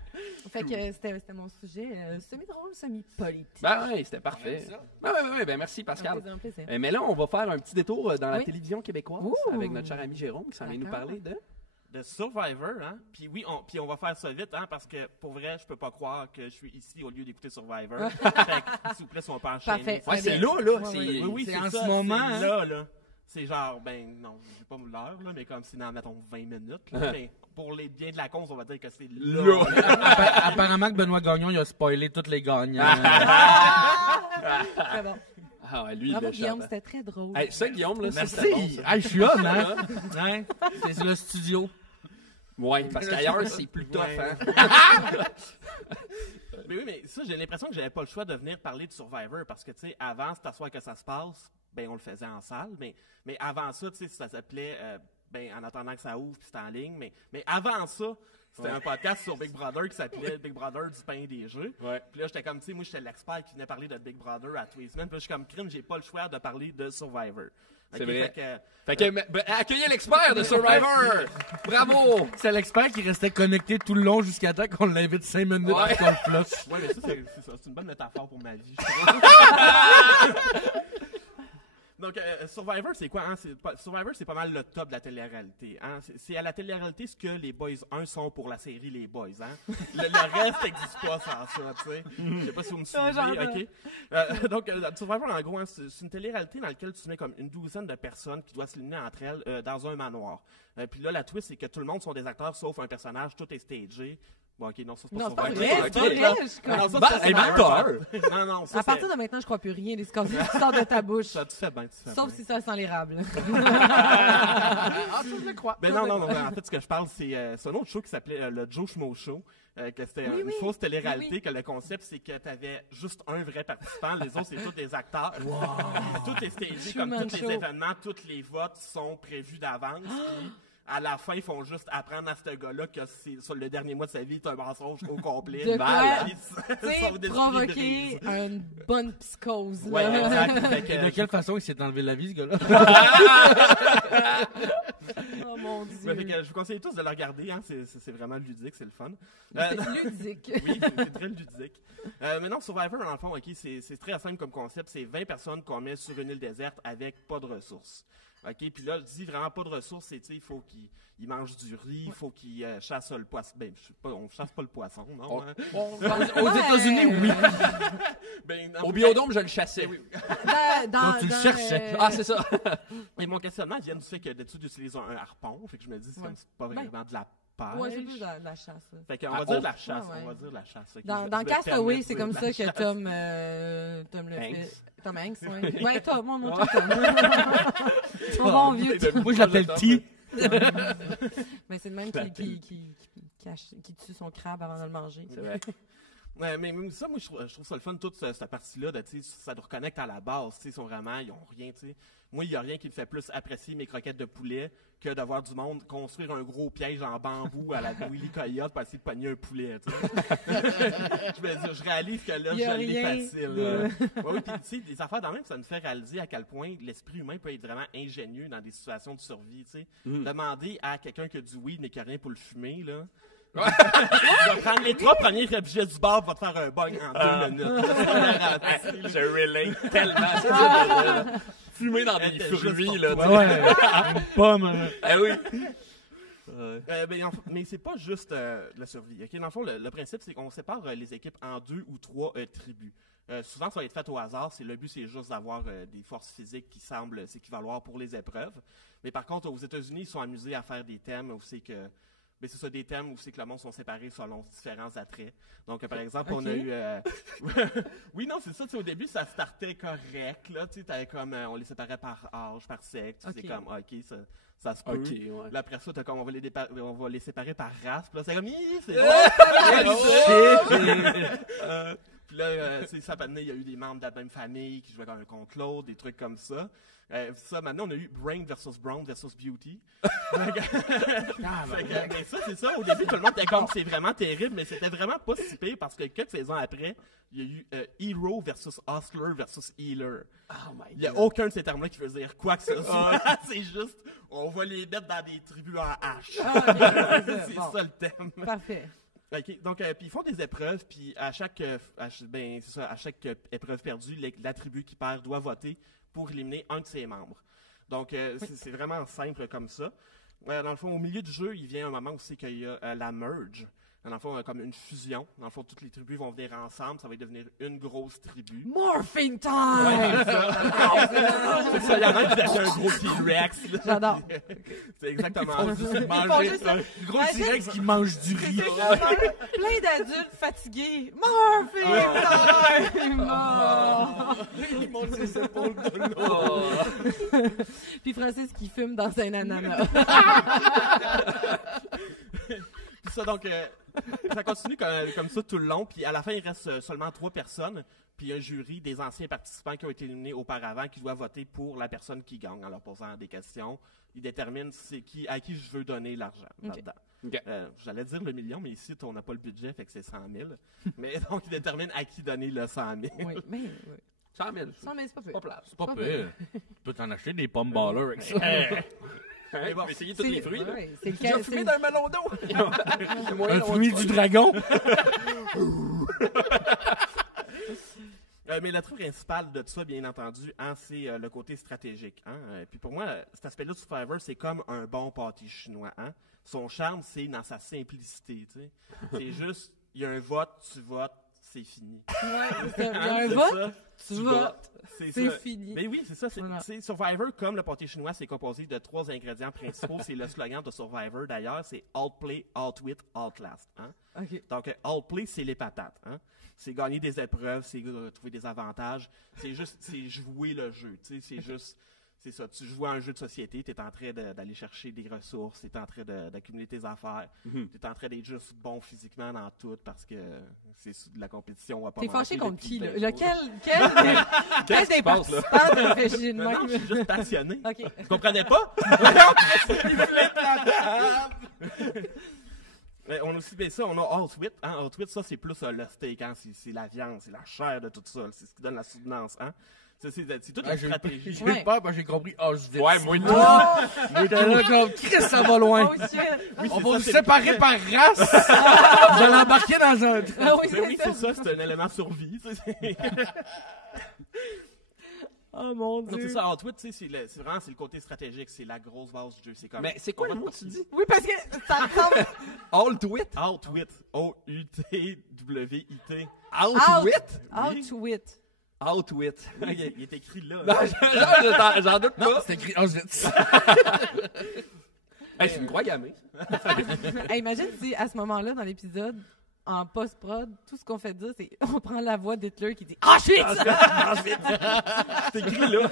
Fait que c'était mon sujet semi-drôle, semi-politique. Ben oui, c'était parfait. Ouais, ben merci Pascal. Un plaisir. Mais là, on va faire un petit détour dans la Oui. télévision québécoise Ouh. avec notre cher ami Jérôme qui s'en vient nous D'accord. parler de... de Survivor, hein. Puis oui, on va faire ça vite, hein, parce que pour vrai, je peux pas croire que je suis ici au lieu d'écouter Survivor. Fait que, s'il vous plaît, si on peut enchaîner. Parfait. Ouais, Très c'est bien. là. Ouais, C'est... ouais. Oui, C'est c'est en ça, ce moment, c'est hein. là. C'est genre, ben, non, j'ai pas l'heure, là, mais comme c'est dans, mettons, 20 minutes, là. Mais pour les biens de la cause, on va dire que c'est là. Apparemment que Benoît Gagnon, il a spoilé tous les gagnants. Très bon. Ah ouais, lui, il Bravo, est Guillaume, méchant. c'était très drôle. Hey, ça, Guillaume, là, ça, Merci. c'était bon, ça. Hey, je suis homme, hein? Hein? C'est le studio. Ouais, parce qu'ailleurs, c'est plus tough, Ouais. hein. Mais oui, mais ça, j'ai l'impression que j'avais pas le choix de venir parler de Survivor parce que, tu sais, avant, c'est à soir que ça se passe, ben, on le faisait en salle, mais avant ça, tu sais, ça s'appelait, ben, en attendant que ça ouvre, puis c'était en ligne, mais avant ça, c'était un podcast sur Big Brother qui s'appelait Big Brother du pain et des jeux. Ouais. Puis là, j'étais comme, tu sais, moi, j'étais l'expert qui venait parler de Big Brother à tous les semaines. Puis là, je suis comme, crime, j'ai pas le choix de parler de Survivor. C'est Ok, vrai. fait Fait que, ben, accueillez l'expert de Survivor! Bravo! C'est l'expert qui restait connecté tout le long jusqu'à temps qu'on l'invite 5 minutes Ouais. pour qu'on le flush. Ouais, mais ça, c'est ça. C'est une bonne métaphore pour ma vie. je trouve. Donc, Survivor, c'est quoi? Hein? Survivor, c'est pas mal le top de la télé-réalité. Hein? C'est à la télé-réalité ce que les Boys 1 sont pour la série Les Boys. Hein? Le reste n'existe pas sans ça, tu sais. Je sais pas si vous me suivez, OK? Donc, Survivor, en gros, hein, c'est une télé-réalité dans laquelle tu mets comme une douzaine de personnes qui doivent s'éliminer entre elles dans un manoir. Puis là, la twist, c'est que tout le monde sont des acteurs sauf un personnage, tout est stagé. Bon, OK, non, ça, c'est pas Non, c'est pas Survivor. vrai, c'est pas Ok, vrai. non. Je suis Non, comme... ça, Bah, c'est hey, pas menteur. Survivor. Non, ça, À partir de maintenant, je crois plus rien des scores qui sortent de ta bouche. Ça, tu fais bien, tu fais Sauf bien. si ça sent l'érable. Ah, ça, je le crois. Ben non, en fait, ce que je parle, c'est un autre show qui s'appelait le Joe Schmo Show. Que c'était Oui, une oui. fausse télé-réalité, Oui. que le concept, c'est que t'avais juste un vrai participant, les autres, c'est tous des acteurs. Tout est stagé, comme Truman tous Show. les événements, tous les votes sont prévus d'avance. Puis à la fin, ils font juste apprendre à ce gars-là que sur le dernier mois de sa vie, c'est un mensonge au complet. De quoi? Puis, Tu son sais, esprit provoquer brise. une bonne psychose. Ouais, là. exact. Fait que, De quelle façon il s'est enlevé la vie, ce gars-là? Oh mon fait Dieu. que je vous conseille tous de le regarder, hein, c'est vraiment ludique, c'est le fun. C'est ludique. Oui, c'est très ludique. Maintenant, Survivor, dans le fond, ok, c'est très simple comme concept. C'est 20 personnes qu'on met sur une île déserte avec pas de ressources. OK, puis là, je dis vraiment pas de ressources, c'est, tu sais, il faut qu'ils mangent du riz, il faut qu'ils chassent le poisson. Ben, je sais pas, on chasse pas le poisson, non? Hein? Aux États-Unis, oui. Ben, Au biodôme, je le chassais. Dans, Donc, tu le cherchais. Ah, c'est ça. Et mon questionnement vient du fait que d'habitude, j'utilise un harpon. Fait que je me dis, c'est Ouais. comme c'est pas vraiment de la pêche. Ouais, c'est plus de la chasse. là. Fait qu'on Ah, va dire oh. de la chasse, Ouais, ouais. on va dire de la chasse. Ok, Dans je dans me Castaway, permets c'est de comme dire ça de que la Tom le Hanks. fait. Tom Hanks, oui. Ouais, Tom, mon chum Tom. Mon bon vieux Tom. Moi, je l'appelle T. Mais c'est le même qui tue son crabe avant de le manger. C'est vrai. Ouais, mais ça, moi, je trouve ça le fun, toute cette partie-là, de, tu sais, ça nous reconnecte à la base, tu sais, ils sont vraiment, ils ont rien, tu sais. Moi, il n'y a rien qui me fait plus apprécier mes croquettes de poulet que de voir du monde construire un gros piège en bambou à la Willy Coyote pour essayer de pogner un poulet, tu sais. Je réalise que là, Il y a je l'ai rien facile. de- Oui, puis tu sais, des affaires dans même, ça me fait réaliser à quel point l'esprit humain peut être vraiment ingénieux dans des situations de survie, tu sais. Demander à quelqu'un qui a du weed mais qui a rien pour le fumer, là. Il va prendre les 3 premiers objets du bar pour te faire un bug en 2 minutes. Je relate tellement. Fumer dans des Juste fruits, pour là. toi. tu sais. Ouais, une pomme. Ah oui. Mais c'est pas juste la survie. Okay? Dans le fond, le principe, c'est qu'on sépare les équipes en 2 ou 3 tribus. Souvent, ça va être fait au hasard. Le but, c'est juste d'avoir des forces physiques qui semblent s'équivaloir pour les épreuves. Mais par contre, aux États-Unis, ils sont amusés à faire des thèmes où c'est que... Mais c'est ça, des thèmes où c'est que le monde sont séparés selon différents attraits. Donc, par exemple, on a eu... oui, non, c'est ça. Au début, ça startait correct. Là, t'avais comme... on les séparait par âge, par sexe. C'est comme, OK, ça se peut. Okay, ouais. Là, après ça, t'as comme, on va les séparer par race. Puis là, c'est comme, c'est bon! Puis là, ça il y a eu des membres de la même famille qui jouaient un contre l'autre, des trucs comme ça. Ça, maintenant, on a eu Brain versus Brown versus Beauty. Mais ça, c'est ça. Au début, tout le monde était comme, c'est vraiment terrible, mais c'était vraiment pas si pire parce que quelques saisons après, il y a eu Hero versus Hustler versus Healer. Oh my God. Il n'y a aucun de ces termes-là qui veut dire quoi que ce soit. C'est juste, on va les mettre dans des tribus en hache. C'est bon. ça le thème. Parfait. OK, donc, puis ils font des épreuves, puis à chaque épreuve perdue, la tribu qui perd doit voter pour éliminer un de ses membres. Donc, c'est vraiment simple comme ça. Dans le fond, au milieu du jeu, il vient un moment où c'est qu'il y a la merge. Dans le fond, comme une fusion. Dans le fond, toutes les tribus vont venir ensemble. Ça va devenir une grosse tribu. Morphine time! Ouais, c'est ça. Il y en a qui a un gros T-Rex. Là. J'adore. C'est exactement ça. Le gros T-Rex qui mange du riz. Plein d'adultes fatigués. Morphine time! Il monte ses épaules de l'eau. Oh. Puis Francis qui fume dans un ananas. Puis ça, donc, ça continue comme ça tout le long. Puis à la fin, il reste seulement 3 personnes. Puis un jury des anciens participants qui ont été éliminés auparavant qui doit voter pour la personne qui gagne en leur posant des questions. Ils déterminent à qui je veux donner l'argent là-dedans. Okay. J'allais dire le million, mais ici, on n'a pas le budget, fait que c'est 100 000. Mais donc, ils déterminent à qui donner le 100 000. Oui, mais... Oui. 100 000. 100 000, c'est pas pire. Pas place. C'est pas pire. Tu peux t'en acheter des pommes ballers avec ça. Hein? bon, Essayer tous les fruits. Là. Ouais, c'est J'ai déjà fumé d'un melon d'eau. Un fruit du dragon. Mais le truc principal de tout ça, bien entendu, c'est le côté stratégique. Puis pour moi, cet aspect-là de Survivor, c'est comme un bon pâté chinois. Son charme, c'est dans sa simplicité. T'sais. C'est juste, il y a un vote, tu votes, c'est fini. Ouais, il y a un C'est vote, ça. tu votes, c'est ça. fini. Mais oui, c'est ça. Voilà. Survivor, comme le pâté chinois, c'est composé de 3 ingrédients principaux. C'est le slogan de Survivor, d'ailleurs. C'est Outplay, Outwit, Outlast. OK. Donc, Outplay, c'est les patates. C'est gagner des épreuves, c'est trouver des avantages. C'est jouer le jeu. C'est juste... C'est ça, tu joues à un jeu de société, tu es en train d'aller chercher des ressources, tu es en train d'accumuler tes affaires, tu es en train d'être juste bon physiquement dans tout parce que c'est de la compétition. T'es fâché contre qui, là? Qu'est-ce Quel qui des se passe, là? participants te fait chier de Non, même? je suis juste passionné. OK. Vous comprenez pas? On a aussi ça, on a Outwit. Outwit, ça, c'est plus le steak. C'est la viande, c'est la chair de tout ça. C'est ce qui donne la soutenance. C'est toute la stratégie. J'ai eu peur parce que j'ai compris Auschwitz. Ouais, moi, J'étais là comme, Chris, ça va loin. Oh, shit. On va vous séparer par race. Vous allez embarquer dans un... Ah oui, Oui, c'est c'est ça, c'est un élément survie. Oh mon Donc, Dieu. c'est ça, Outwit, c'est vraiment le côté stratégique, c'est la grosse base du jeu. C'est comme, Mais c'est quoi le mot que tu dis? Oui, parce que ça ressemble... All tweet? Outwit. O-U-T-W-I-T. Outwit? Outwit. Outwit. Il est écrit là. Non, j'en doute Non, pas. c'est écrit Auschwitz. Hey, c'est une croix gammée. Hey, imagine si, à ce moment-là, dans l'épisode, en post-prod, tout ce qu'on fait dire, c'est on prend la voix d'Hitler qui dit « Auschwitz! » C'est écrit là.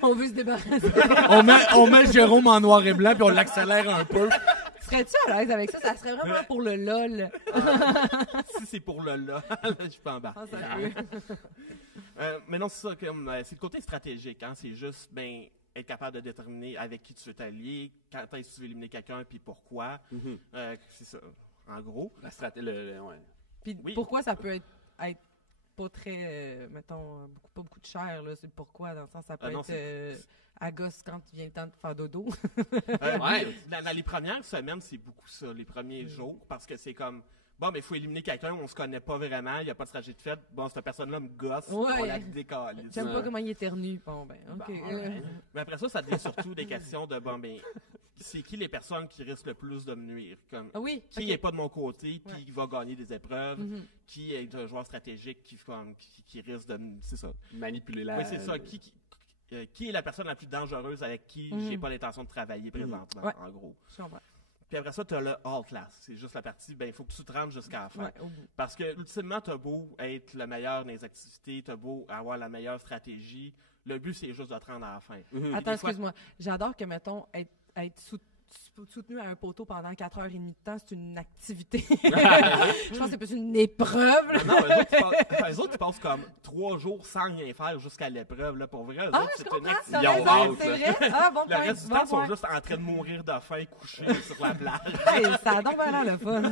On veut se débarrasser. On met Jérôme en noir et blanc puis on l'accélère un peu. Serais-tu à l'aise avec ça? Ça serait vraiment pour le LOL. Si c'est pour le là, je peux embarquer. Ah, ça peut. Mais non, c'est ça, c'est le côté stratégique. C'est juste, être capable de déterminer avec qui tu veux t'allier, quand est-ce que tu veux éliminer quelqu'un, puis pourquoi. C'est ça, en gros. La stratégie, ouais. Puis Oui. pourquoi ça peut être pas très, mettons, pas beaucoup de chair, là, c'est pourquoi, dans le sens, ça peut non, être à gosse quand il vient le temps de faire dodo. Ouais. Dans les premières semaines, c'est beaucoup ça, les premiers jours, parce que c'est comme, bon, mais il faut éliminer quelqu'un, on se connaît pas vraiment, il n'y a pas de stratégie de fait, bon, cette personne-là me gosse, Ouais. on la décale. J'aime pas comment il éternue. Bon, ben, OK. Mais après ça devient surtout des questions de, c'est qui les personnes qui risquent le plus de me nuire. Comme, Oui. qui n'est pas de mon côté, puis qui va gagner des épreuves, Mhm. qui est un joueur stratégique qui risque de... C'est ça. Manipuler la... Oui, c'est ça. Qui est la personne la plus dangereuse avec qui j'ai pas l'intention de travailler présentement, Ouais. en gros. Je comprends. Puis après ça, tu as le All Class. C'est juste la partie, il faut que tu te rendes jusqu'à la fin. Ouais, au bout. Parce que, ultimement, tu as beau être le meilleur dans les activités, tu as beau avoir la meilleure stratégie. Le but, c'est juste de te rendre à la fin. Attends, Des fois- excuse-moi. J'adore que, mettons, être soutenu à un poteau pendant 4h30 de temps, c'est une activité. Je pense que c'est plus une épreuve. Là. Non, eux autres, ils passent comme 3 jours sans rien faire jusqu'à l'épreuve. Là, pour vrai, eux autres, Je c'est une comprends, activité. t'as Ils ont raison, hâte, c'est là. vrai. Ah, bon Le point, reste du bon temps, ils sont point. juste en train de mourir de faim, couchés sur la plage. Hey, ça a donc bien l'air le fun.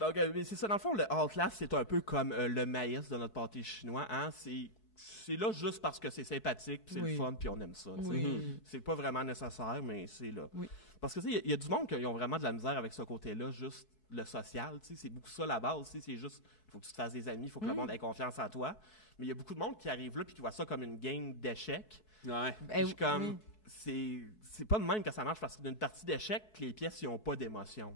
Donc, mais c'est ça, dans le fond, le All Class, c'est un peu comme le maïs de notre pâté chinois. Hein? C'est là juste parce que c'est sympathique, puis c'est Oui. le fun, puis on aime ça. tu sais. Oui. C'est pas vraiment nécessaire, mais c'est là. Oui. Parce que, tu sais, il y a du monde qui ont vraiment de la misère avec ce côté-là, juste le social, tu sais. C'est beaucoup ça, la base, tu sais. C'est juste, il faut que tu te fasses des amis, il faut que le monde ait confiance en toi. Mais il y a beaucoup de monde qui arrive là, puis qui voit ça comme une game d'échecs. Ouais. Puis je suis comme, c'est pas de même que ça marche, parce que d'une partie d'échecs, les pièces, ils ont pas d'émotion.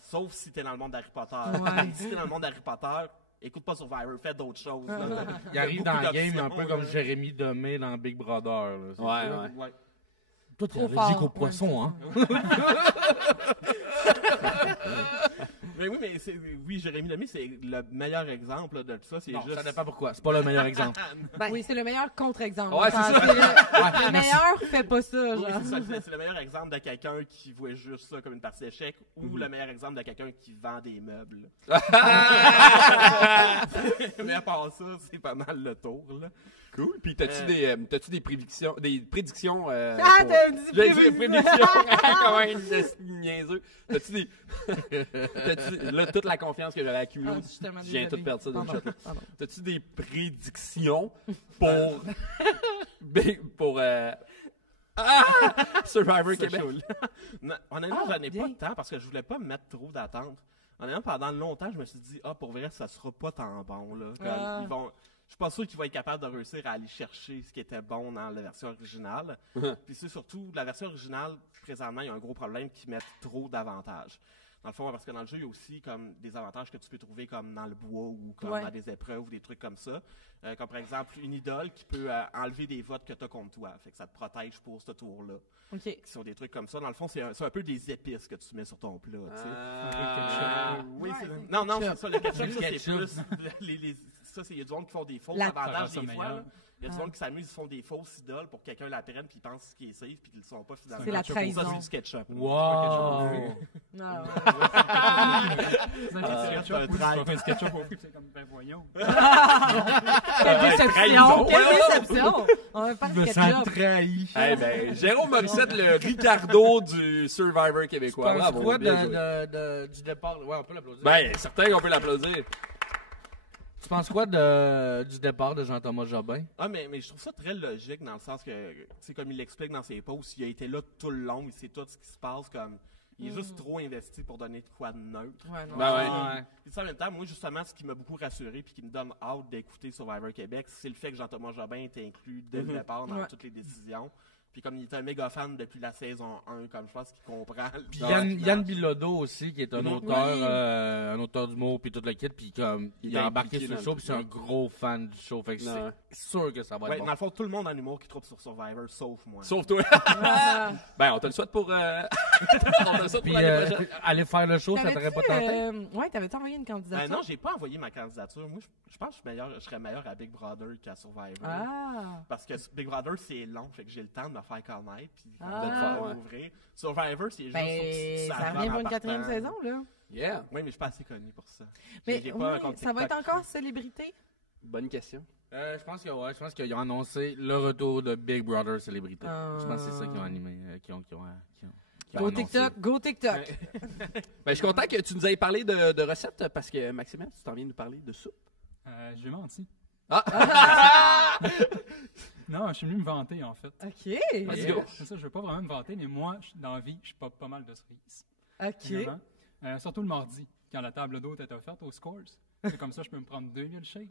Sauf si t'es dans le monde d'Harry Potter. Ouais. Si t'es dans le monde d'Harry Potter, écoute pas Survivor, fais d'autres choses. là. Il arrive dans beaucoup le game d'options, un peu comme là. Jérémy Demé dans Big Brother. Là, c'est Ouais, ça. ouais. Ouais. Toi, t'es Trop allergique fort. aux poissons, hein? Mais oui, oui, Jérémy Lemay, c'est le meilleur exemple là, de tout ça. C'est Non, juste... ça dépend pourquoi. C'est pas le meilleur exemple. Oui, c'est le meilleur contre-exemple. Ouais, c'est ça. Le meilleur fait pas ça, Oui, genre. c'est ça, c'est le meilleur exemple de quelqu'un qui voit juste ça comme une partie d'échec ou le meilleur exemple de quelqu'un qui vend des meubles. Mais à part ça, c'est pas mal le tour. Là. Cool. Puis t'as-tu des prédictions, Ah, pour- t'as dit J'ai dit prédictions. prédictions. Comment niaiseux. T'as-tu des... Là, toute la confiance que j'avais accumulée, Ah, je suis tellement je viens tout désolée. perdre ça dans le Pardon, chat. pardon. T'as-tu des prédictions pour... Survivor Québec? Non, honnêtement, Ah, j'en ai bien. pas de temps parce que je voulais pas me mettre trop d'attente. Honnêtement, pendant longtemps, je me suis dit, pour vrai, ça sera pas tant bon. Là. Comme, je suis pas sûr qu'ils vont être capables de réussir à aller chercher ce qui était bon dans la version originale. Puis c'est surtout, la version originale, présentement, il y a un gros problème qu'ils mettent trop d'avantages. Dans le fond, parce que dans le jeu, il y a aussi comme des avantages que tu peux trouver comme dans le bois ou comme Ouais. dans des épreuves ou des trucs comme ça. Comme par exemple, une idole qui peut enlever des votes que tu as contre toi. Fait que ça te protège pour ce tour-là. OK. Qui sont des trucs comme ça. Dans le fond, c'est un peu des épices que tu mets sur ton plat. Tu sais. Oui, c'est non, c'est ça. Le ketchup, ça, c'est Ketchup. plus. Ça, il y a du monde qui font des fausses La- avantages Ça rend des ça fois. meilleur. là. Il y a du monde qui s'amuse, ils font des fausses idoles pour que quelqu'un la prenne puis ils pensent qu'il est safe puis qu'ils le sont pas finalement. C'est la Ça, trahison. c'est du ketchup. Wow! Non. Vous avez Ouais, du SketchUp, un oui, drive. je vais faire du SketchUp au fruit, c'est comme, ben voyons. Quelle déception! Quelle déception! On va pas Je de me sens ketchup. trahi. Eh ben, Jérôme Morissette, le Ricardo du Survivor Tu québécois. penses Bravo, quoi bien joué. du départ? Ouais, on peut l'applaudir. Ben, certain qu'on peut l'applaudir. Tu penses quoi du départ de Jean-Thomas Jobin? Mais je trouve ça très logique dans le sens que, tu sais, comme il l'explique dans ses posts, il a été là tout le long, il sait tout ce qui se passe, comme, il est juste trop investi pour donner de quoi de neutre. Ouais, non. Ben ouais. Puis en même temps, moi, justement, ce qui m'a beaucoup rassuré puis qui me donne hâte d'écouter Survivor Québec, c'est le fait que Jean-Thomas Jobin était inclus dès le départ dans Ouais. toutes les décisions. Puis comme il était un méga fan depuis la saison 1, comme je pense qu'il comprend. Puis le Yann Bilodeau aussi, qui est un Mhm. auteur d'humour, puis toute la kit, puis comme il Il a est embarqué impliqué sur le dans show, le puis c'est un gros fan du show. Fait que Ouais. c'est sûr que ça va Ouais, être dans bon. le fond, tout le monde en humour qui trouve sur Survivor, sauf moi. Sauf toi. Ah. Ben, on te le souhaite pour... on te le souhaite Puis pour l'année prochaine. aller faire le show, ça t'aurait pas tenté? Ouais, t'avais-tu envoyé une candidature? Non, j'ai pas envoyé ma candidature. Moi, je pense que je serais meilleur à Big Brother qu'à Survivor. Ah! Parce que Big Brother, c'est long, fait que j'ai le temps de me faire connaître puis Ah. de me faire Ouais. ouvrir. Survivor, c'est juste Ben, faut que tu ça saches revient en pour une 4e partant. saison, là. Yeah. Oui, mais je suis pas assez connu pour ça. Mais J'ai pas un ouais, compte ça va être TikTok. encore célébrité? Bonne question. Je pense qu'ils ont annoncé le retour de Big Brother Célébrité. Je pense que c'est ça qu'ils ont animé, qu'ils ont Go annoncé. TikTok, go TikTok! Ben, je suis content que tu nous aies parlé de recettes parce que, Maxime, tu t'en viens de nous parler de soupe. J'ai menti. Ah! Non, je suis venu me vanter, en fait. OK! Let's go. C'est ça, je veux pas vraiment me vanter, mais moi, dans la vie, je pop pas mal de cerises. OK. Vraiment. Surtout le mardi, quand la table d'hôte est offerte aux scores. C'est comme ça, je peux me prendre 2 milkshakes.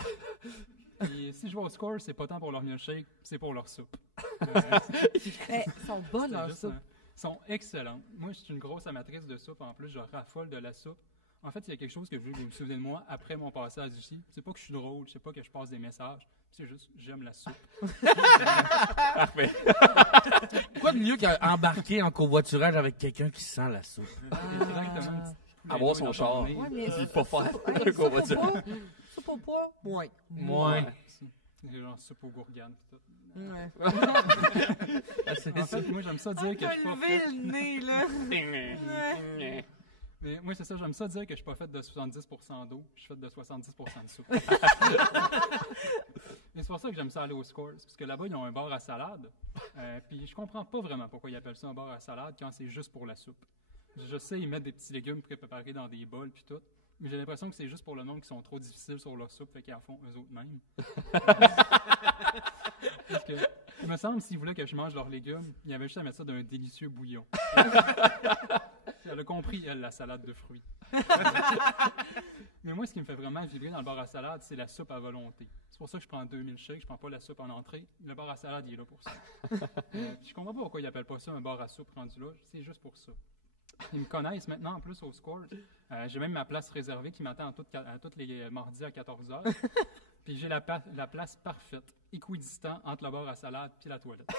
Et si je vais aux scores, c'est pas tant pour leur milkshake, c'est pour leur soupe. Ils sont bonnes, C'est leurs juste, soupes. sont excellentes. Moi, je suis une grosse amatrice de soupe. En plus, je raffole de la soupe. En fait, il y a quelque chose que je veux que vous vous souvenez de moi après mon passage ici. C'est pas que je suis drôle, c'est pas que je passe des messages. C'est juste, j'aime la soupe. Parfait. Quoi de mieux qu'embarquer en covoiturage avec quelqu'un qui sent la soupe? Exactement. Avoir son char. Ouais, mais Puis pas faire Hey, un covoiturage. soupe au poids? Ouais. Moins. C'est genre soupe aux gourganes. Pis tout. Ouais. En fait, moi, j'aime ça dire que je suis pas levé fait. le nez, là. Mais moi, c'est ça, j'aime ça dire que je suis pas fait de 70% d'eau, je suis fait de 70% de soupe. Mais c'est pour ça que j'aime ça aller au Scores, parce que là-bas, ils ont un bar à salade. Puis je comprends pas vraiment pourquoi ils appellent ça un bar à salade quand c'est juste pour la soupe. Je sais, ils mettent des petits légumes préparés dans des bols puis tout, mais j'ai l'impression que c'est juste pour le monde qui sont trop difficiles sur leur soupe, fait qu'ils en font eux autres mêmes. Parce que, il me semble, s'ils voulaient que je mange leurs légumes, il y avait juste à mettre ça dans un délicieux bouillon. Elle a compris, elle, la salade de fruits. Mais moi, ce qui me fait vraiment vibrer dans le bar à salade, c'est la soupe à volonté. C'est pour ça que je prends 2000 shakes, je prends pas la soupe en entrée. Le bar à salade, il est là pour ça. Je comprends pas pourquoi ils appellent pas ça un bar à soupe rendu là, c'est juste pour ça. Ils me connaissent maintenant en plus au Scores. J'ai même ma place réservée qui m'attend à tous les mardis à 14h. Puis j'ai la place parfaite, équidistant entre le bar à salade et la toilette.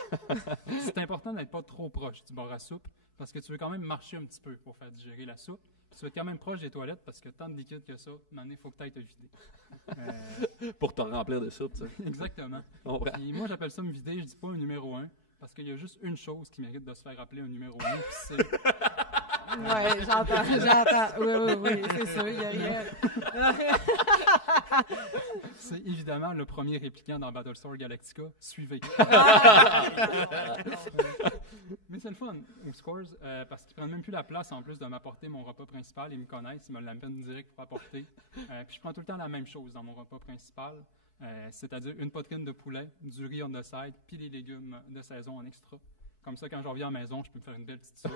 C'est important d'être pas trop proche du bar à soupe parce que tu veux quand même marcher un petit peu pour faire digérer la soupe. Puis tu veux être quand même proche des toilettes parce que tant de liquide que ça, maintenant, il faut que tu ailles te vider. Pour te remplir de soupe, ça. Exactement. Puis moi, j'appelle ça me vider, je dis pas un numéro 1 parce qu'il y a juste une chose qui mérite de se faire appeler un numéro 1, puis c'est... Ouais, j'entends. Oui, c'est sûr, il y a rien. C'est évidemment le premier répliquant dans Battlestar Galactica. Suivez. Mais c'est le fun aux Scores parce qu'ils prennent même plus la place en plus de m'apporter mon repas principal. Ils me connaissent, ils me l'amènent direct pour apporter. Puis je prends tout le temps la même chose dans mon repas principal. C'est-à-dire une poitrine de poulet, du riz on the side, puis les légumes de saison en extra. Comme ça, quand je reviens à la maison, je peux me faire une belle petite soupe.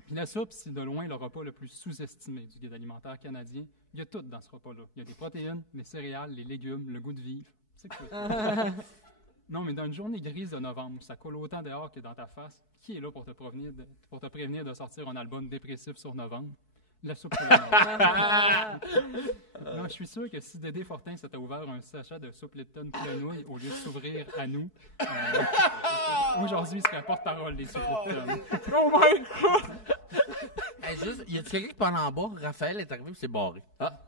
Puis la soupe, c'est de loin le repas le plus sous-estimé du guide alimentaire canadien. Il y a tout dans ce repas-là. Il y a des protéines, les céréales, les légumes, le goût de vivre. C'est cool. Non, mais dans une journée grise de novembre, ça colle autant dehors que dans ta face. Qui est là pour te prévenir de sortir un album dépressif sur novembre? La soupe poulet noir. Non, je suis sûr que si Dédé Fortin s'était ouvert un sachet de soupe Lipton poulet nouilles au lieu de s'ouvrir à nous, aujourd'hui, il serait porte-parole des soupes Lipton. Oh my God! Hey, juste, y a quelqu'un qui parle en bas? Raphaël est arrivé et s'est barré. Ah!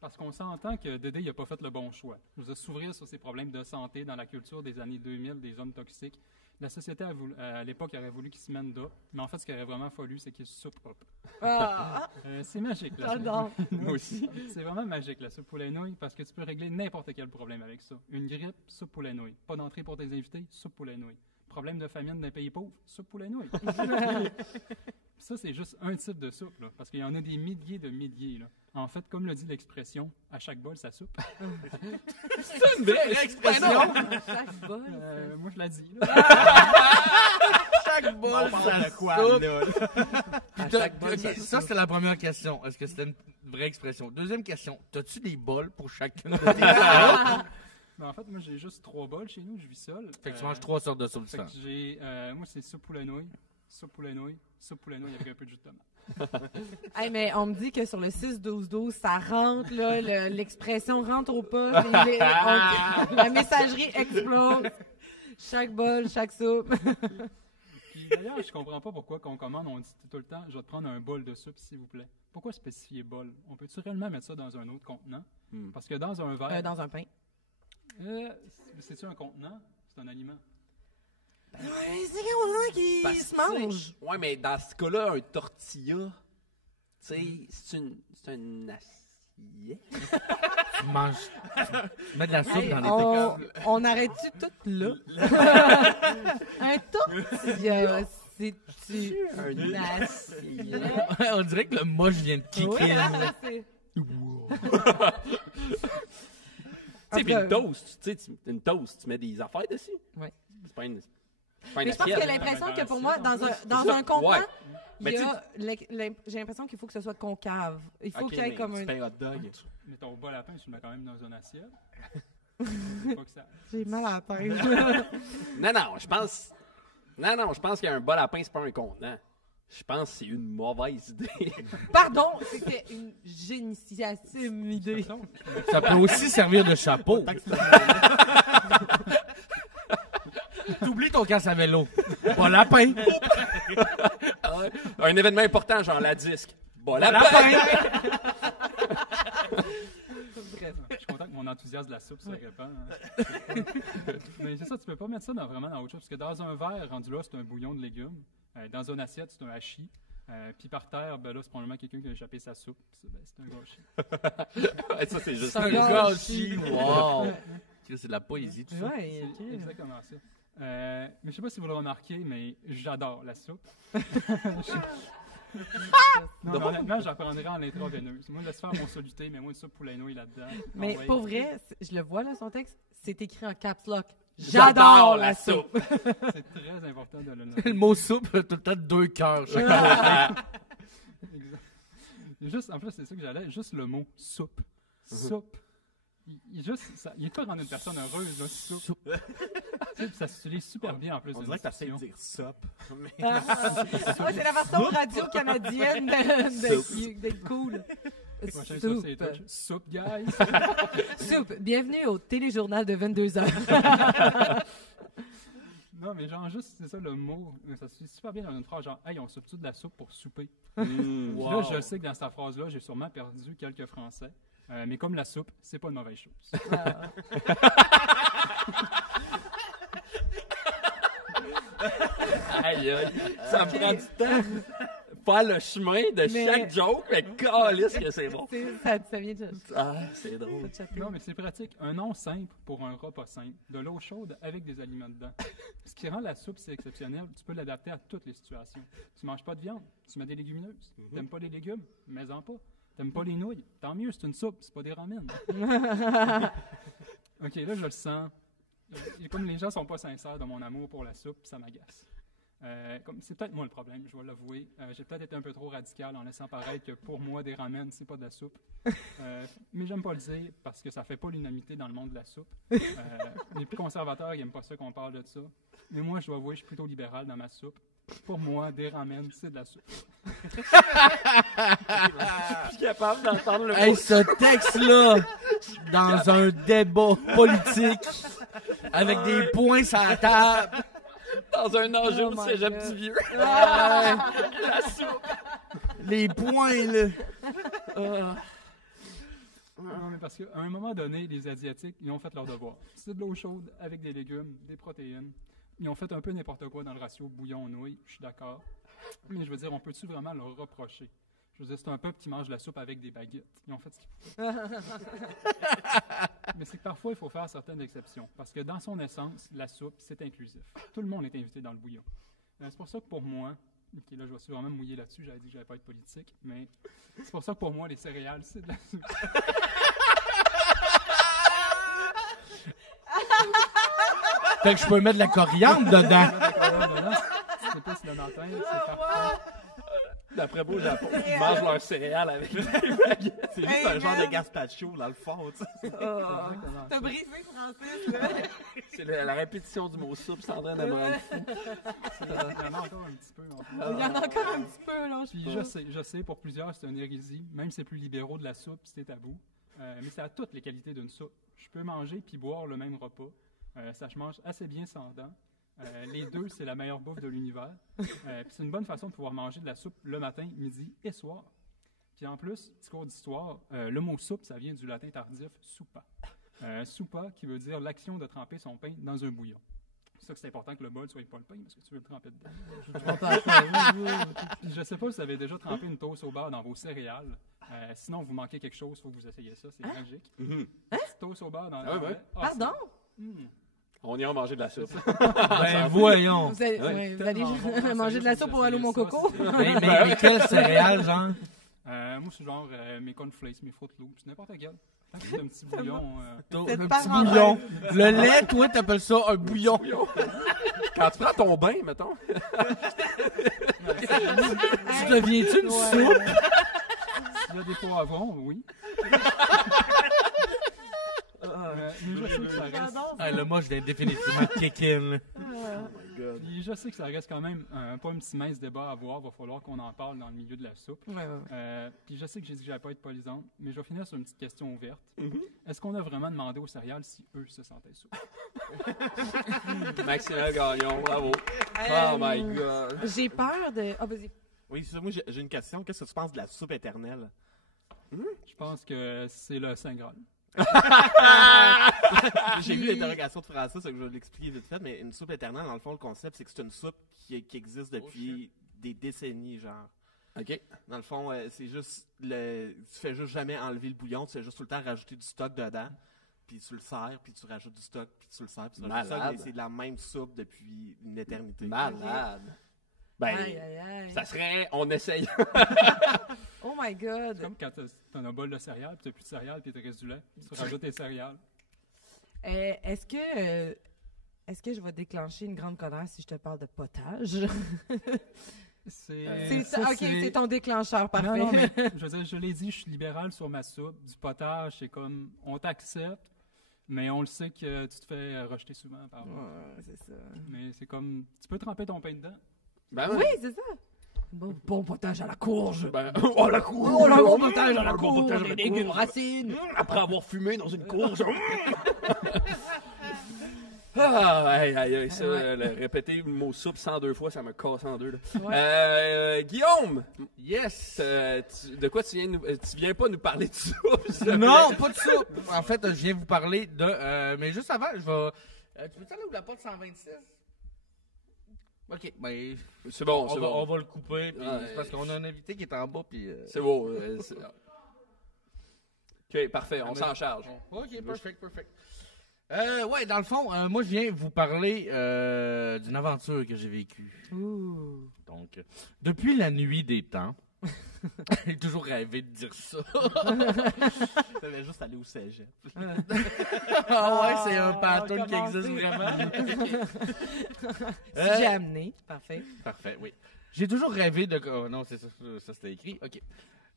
Parce qu'on s'entend que Dédé n'a pas fait le bon choix. Je veux s'ouvrir sur ses problèmes de santé dans la culture des années 2000, des hommes toxiques. La société, à l'époque, aurait voulu qu'il se mène d'eau, mais en fait, ce qui aurait vraiment fallu, c'est qu'il soupe up. C'est magique, la soupe. Moi aussi. C'est vraiment magique, la soupe poulet nouilles, parce que tu peux régler n'importe quel problème avec ça. Une grippe, soupe poulet nouilles. Pas d'entrée pour tes invités, soupe poulet nouilles. Problème de famine d'un pays pauvre, soupe poulet nouilles. Ça, c'est juste un type de soupe, là, parce qu'il y en a des milliers de milliers. Là. En fait, comme le dit l'expression, à chaque bol, ça soupe. C'est une vraie expression! Chaque bol. Moi, je la dis. Là. Chaque bol, On parle de quoi, là? Ça, c'était la première question. Est-ce que c'était une vraie expression? Deuxième question. T'as-tu des bols pour chacune de tes Mais en fait, moi, j'ai juste 3 bols chez nous, je vis seul. Fait que tu manges 3 sortes de soupe Fait que différentes. j'ai, moi, c'est soupe poulet nouilles, soupe poulet nouilles, soupe poulet nouilles avec un peu de jus de tomate. Hey, mais on me dit que sur le 6-12-12, ça rentre, là, l'expression rentre au poste. La messagerie explose. Chaque bol, chaque soupe. Puis d'ailleurs, je comprends pas pourquoi quand on commande, on dit tout le temps, je vais te prendre un bol de soupe, s'il vous plaît. Pourquoi spécifier bol? On peut-tu réellement mettre ça dans un autre contenant? Parce que dans un verre... Dans un pain. C'est-tu un contenant? C'est un aliment. C'est quelque chose qui se mange. Ouais, mais dans ce cas-là, un tortilla, tu sais, c'est une assiette. Tu manges. Tu mets de la soupe Hey, dans les on arrête-tu tout là? Un tortilla, c'est-tu Un assiette. On dirait que le moche vient de kicker. Ouais, là. c'est- Tu sais, puis une toast, tu sais, une toast, tu mets des affaires dessus. Ouais. C'est pas une Mais je pense qu'il y a assiette. l'impression que pour moi, C'est dans ça. un contenant, Ouais. il Mais y a j'ai l'impression qu'il faut que ce soit concave. Il faut Ok, qu'il y ait mais comme tu un... fais un hot dog. Mais ton bol à pain, tu le mets quand même dans une assiette. Pas que ça... J'ai mal à la tête. Non, je pense Non, je pense qu'un bas lapin, c'est pas un contenant. Je pense que c'est une mauvaise idée. Pardon, c'était une géniissime idée. Ça peut aussi servir de chapeau. T'oublies ton casse à vélo. Pas lapin. Un événement important, genre la disque. Bas lapin! Je suis content que mon enthousiasme de la soupe se répand. Mais c'est ça, tu peux pas mettre ça vraiment dans autre chose. Parce que dans un verre, rendu là, c'est un bouillon de légumes. Dans une assiette, c'est un hachis. Puis par terre, ben là, c'est probablement quelqu'un qui a échappé sa soupe. C'est un gâchis. Ouais, ça, c'est juste C'est un un gâchis. Wow. C'est de la poésie, tout ça. Ouais, ok. C'est exactement ça. Mais je sais pas si vous le remarquez, mais j'adore la soupe. Non, mais honnêtement, j'en prendrais en intraveineuse. Moi, laisse faire mon soluté, mais moi, une soupe poulet nouilles là-dedans. Mais Ah ouais. pour vrai, je le vois là, son texte, c'est écrit en caps lock. J'adore la soupe. C'est très important de le noter. Le mot soupe a tout le temps 2 cœurs. Exact. Juste, en plus, c'est ça que j'allais. Juste le mot soupe. Soupe. Il est pas rendre une personne heureuse, là, soupe. Tu sais, ça s'utilise super bien en plus. On de dirait que t'essaies de discussion. dire sop. Mais... C'est la façon radio-canadienne d'être cool. Prochain, ça, c'est touch. Soupe, guys. Soupe. Bienvenue au téléjournal de 22h. Non, mais genre, juste, c'est ça le mot. Ça se fait super bien dans une phrase, genre, hey, on soupe-tu de la soupe pour souper? Puis là, je sais que dans cette phrase-là, j'ai sûrement perdu quelques Français. Mais comme la soupe, c'est pas une mauvaise chose. Aïe, aïe. Ça me prend du temps. Faire le chemin de chaque joke, mais calisse que c'est bon. Ça vient de... Ah, c'est drôle. Non, mais c'est pratique. Un nom simple pour un repas simple. De l'eau chaude avec des aliments dedans. Ce qui rend la soupe, c'est exceptionnel. Tu peux l'adapter à toutes les situations. Tu manges pas de viande, tu mets des légumineuses. T'aimes pas les légumes, mets-en pas. T'aimes pas les nouilles, tant mieux, c'est une soupe, c'est pas des ramen. Ok, là, je le sens. Comme les gens sont pas sincères dans mon amour pour la soupe, ça m'agace. C'est peut-être moi le problème, je vais l'avouer. J'ai peut-être été un peu trop radical en laissant paraître que pour moi, des ramen, c'est pas de la soupe. Mais j'aime pas le dire parce que ça fait pas l'unanimité dans le monde de la soupe. Les plus conservateurs, ils aiment pas ça qu'on parle de ça. Mais moi, je dois avouer, je suis plutôt libéral dans ma soupe. Pour moi, des ramen, c'est de la soupe. Je suis capable d'entendre le Hey, mot. ce texte-là, dans un débat politique, avec des points sur la table. Dans un enjeu Oh de my cégep God. du vieux. La soupe. Les points, là. Non, mais parce qu'à un moment donné, les Asiatiques, ils ont fait leur devoir. C'est de l'eau chaude avec des légumes, des protéines. Ils ont fait un peu n'importe quoi dans le ratio bouillon-nouilles, je suis d'accord. Mais je veux dire, on peut-tu vraiment leur reprocher? Je veux dire, c'est un peuple qui mange la soupe avec des baguettes. Ils ont fait ce qu'il faut. Mais c'est que parfois, il faut faire certaines exceptions. Parce que dans son essence, la soupe, c'est inclusif. Tout le monde est invité dans le bouillon. C'est pour ça que pour moi, ok, là, je vais sûrement me mouiller là-dessus, j'avais dit que je n'allais pas être politique, mais c'est pour ça que pour moi, les céréales, c'est de la soupe. Fait que je peux mettre de la coriandre dedans. C'est plus le matin, c'est parfait. D'après moi, au Japon, ils mangent leurs céréales avec des baguettes. C'est juste un genre de gazpacho dans le fond, tu sais. Exactement. T'as brisé, Francis, là. C'est la répétition du mot soupe, c'est en train de me rendre fou. Il y en a encore un petit peu. En fait. Il y en a encore un petit peu, là. Puis je sais, pour plusieurs, c'est une hérésie. Même si c'est plus libéraux de la soupe, c'est tabou. Mais ça a toutes les qualités d'une soupe. Je peux manger puis boire le même repas. Ça se mange assez bien sans dents. Les deux, c'est la meilleure bouffe de l'univers. Puis c'est une bonne façon de pouvoir manger de la soupe le matin, midi et soir. Puis en plus, petit cours d'histoire, le mot soupe, ça vient du latin tardif soupa. Soupa qui veut dire l'action de tremper son pain dans un bouillon. C'est ça que c'est important que le bol soit pas le pain parce que tu veux le tremper dedans. Puis je sais pas si vous avez déjà trempé une toast au beurre dans vos céréales. Sinon, vous manquez quelque chose, il faut que vous essayiez ça, c'est magique. Petite toast au beurre dans le ouais. Pardon? On ira manger de la soupe. Ben voyons. Vous allez, vous allez manger de la soupe pour Allô mon coco? Mais quelle céréale, genre? Moi, c'est genre mes cornflakes, mes Fruit Loops, n'importe quel. Tant que c'est un petit bouillon. Un Cette petit parenthèse. bouillon. Le lait, toi, t'appelles ça un bouillon. Quand tu prends ton bain, mettons. Tu deviens-tu une soupe? S'il y a des poivrons, oui. Mais je sais que ça reste. J'adore ça. Ah, là, moi, je viens définitivement kick in. God. Puis je sais que ça reste quand même pas un petit mince débat à avoir. Il va falloir qu'on en parle dans le milieu de la soupe. Ouais. Puis je sais que j'ai dit que j'allais pas être polisante, mais je vais finir sur une petite question ouverte. Est-ce qu'on a vraiment demandé aux céréales si eux se sentaient soupe? Maxime Gagnon, bravo. Oh my God. J'ai peur de... Ah, vas-y. Oui, c'est ça. Moi, j'ai une question. Qu'est-ce que tu penses de la soupe éternelle? Je pense que c'est le Saint Graal. J'ai vu l'interrogation de Francis, que je vais l'expliquer vite fait, mais une soupe éternelle, dans le fond, le concept, c'est que c'est une soupe qui existe depuis des décennies, genre. OK. Dans le fond, c'est juste tu fais juste jamais enlever le bouillon, tu fais juste tout le temps rajouter du stock dedans, puis tu le sers, puis tu rajoutes du stock, puis tu le sers, puis tu rajoutes du stock, mais c'est de la même soupe depuis une éternité. Malade. Ben, Aïe. ça serait... On essaye. Oh my God. C'est comme quand t'as un bol de céréales, puis t'as plus de céréales, puis il te reste du lait. Tu rajoutes tes céréales. Est-ce que je vais déclencher une grande colère si je te parle de potage? C'est OK, c'est ton déclencheur, parfait. Non, mais je veux dire, je l'ai dit, je suis libéral sur ma soupe. Du potage, c'est comme, on t'accepte, mais on le sait que tu te fais rejeter souvent par Ouais, c'est ça. Mais c'est comme, tu peux tremper ton pain dedans. Ben Oui, c'est ça. Bon potage à la courge. Ben, oh, la courge! Oh, le bon potage à la Bon courge. potage à la Les légumes courge. racines. Après avoir fumé dans une courge. Ah, aïe, ça, répéter le mot soupe 102 fois, ça me casse en deux. Là. Guillaume! Yes! De quoi tu viens pas nous parler de soupe? s'il te plaît? Non, pas de soupe! En fait, je viens vous parler de... mais juste avant, je vais... tu peux-tu aller où la porte 126? OK, ben... C'est bon, c'est on bon. va le couper, puis Ouais. c'est parce qu'on a un invité qui est en bas, puis... C'est beau. OK, parfait, on s'en charge. OK, perfect. Ouais, dans le fond, moi, je viens vous parler d'une aventure que j'ai vécue. Donc, depuis la nuit des temps, j'ai toujours rêvé de dire ça. Tu devais juste aller au cégep. Ah ouais, c'est un pattern qui existe vraiment. Si j'ai amené. Parfait. Parfait, oui. J'ai toujours rêvé de... Oh, non, c'est ça c'était écrit. OK.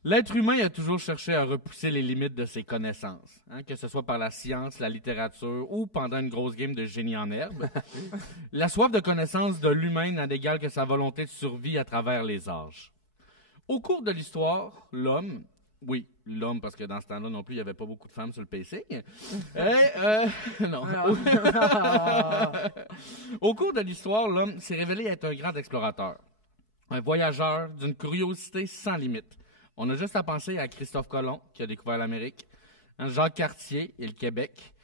L'être humain a toujours cherché à repousser les limites de ses connaissances, hein, que ce soit par la science, la littérature ou pendant une grosse game de génie en herbe. La soif de connaissance de l'humain n'a d'égal que sa volonté de survie à travers les âges. Au cours de l'histoire, l'homme, parce que dans ce temps-là non plus, il n'y avait pas beaucoup de femmes sur le pacing. Non. Au cours de l'histoire, l'homme s'est révélé être un grand explorateur, un voyageur d'une curiosité sans limite. On a juste à penser à Christophe Colomb, qui a découvert l'Amérique, Jacques Cartier et le Québec,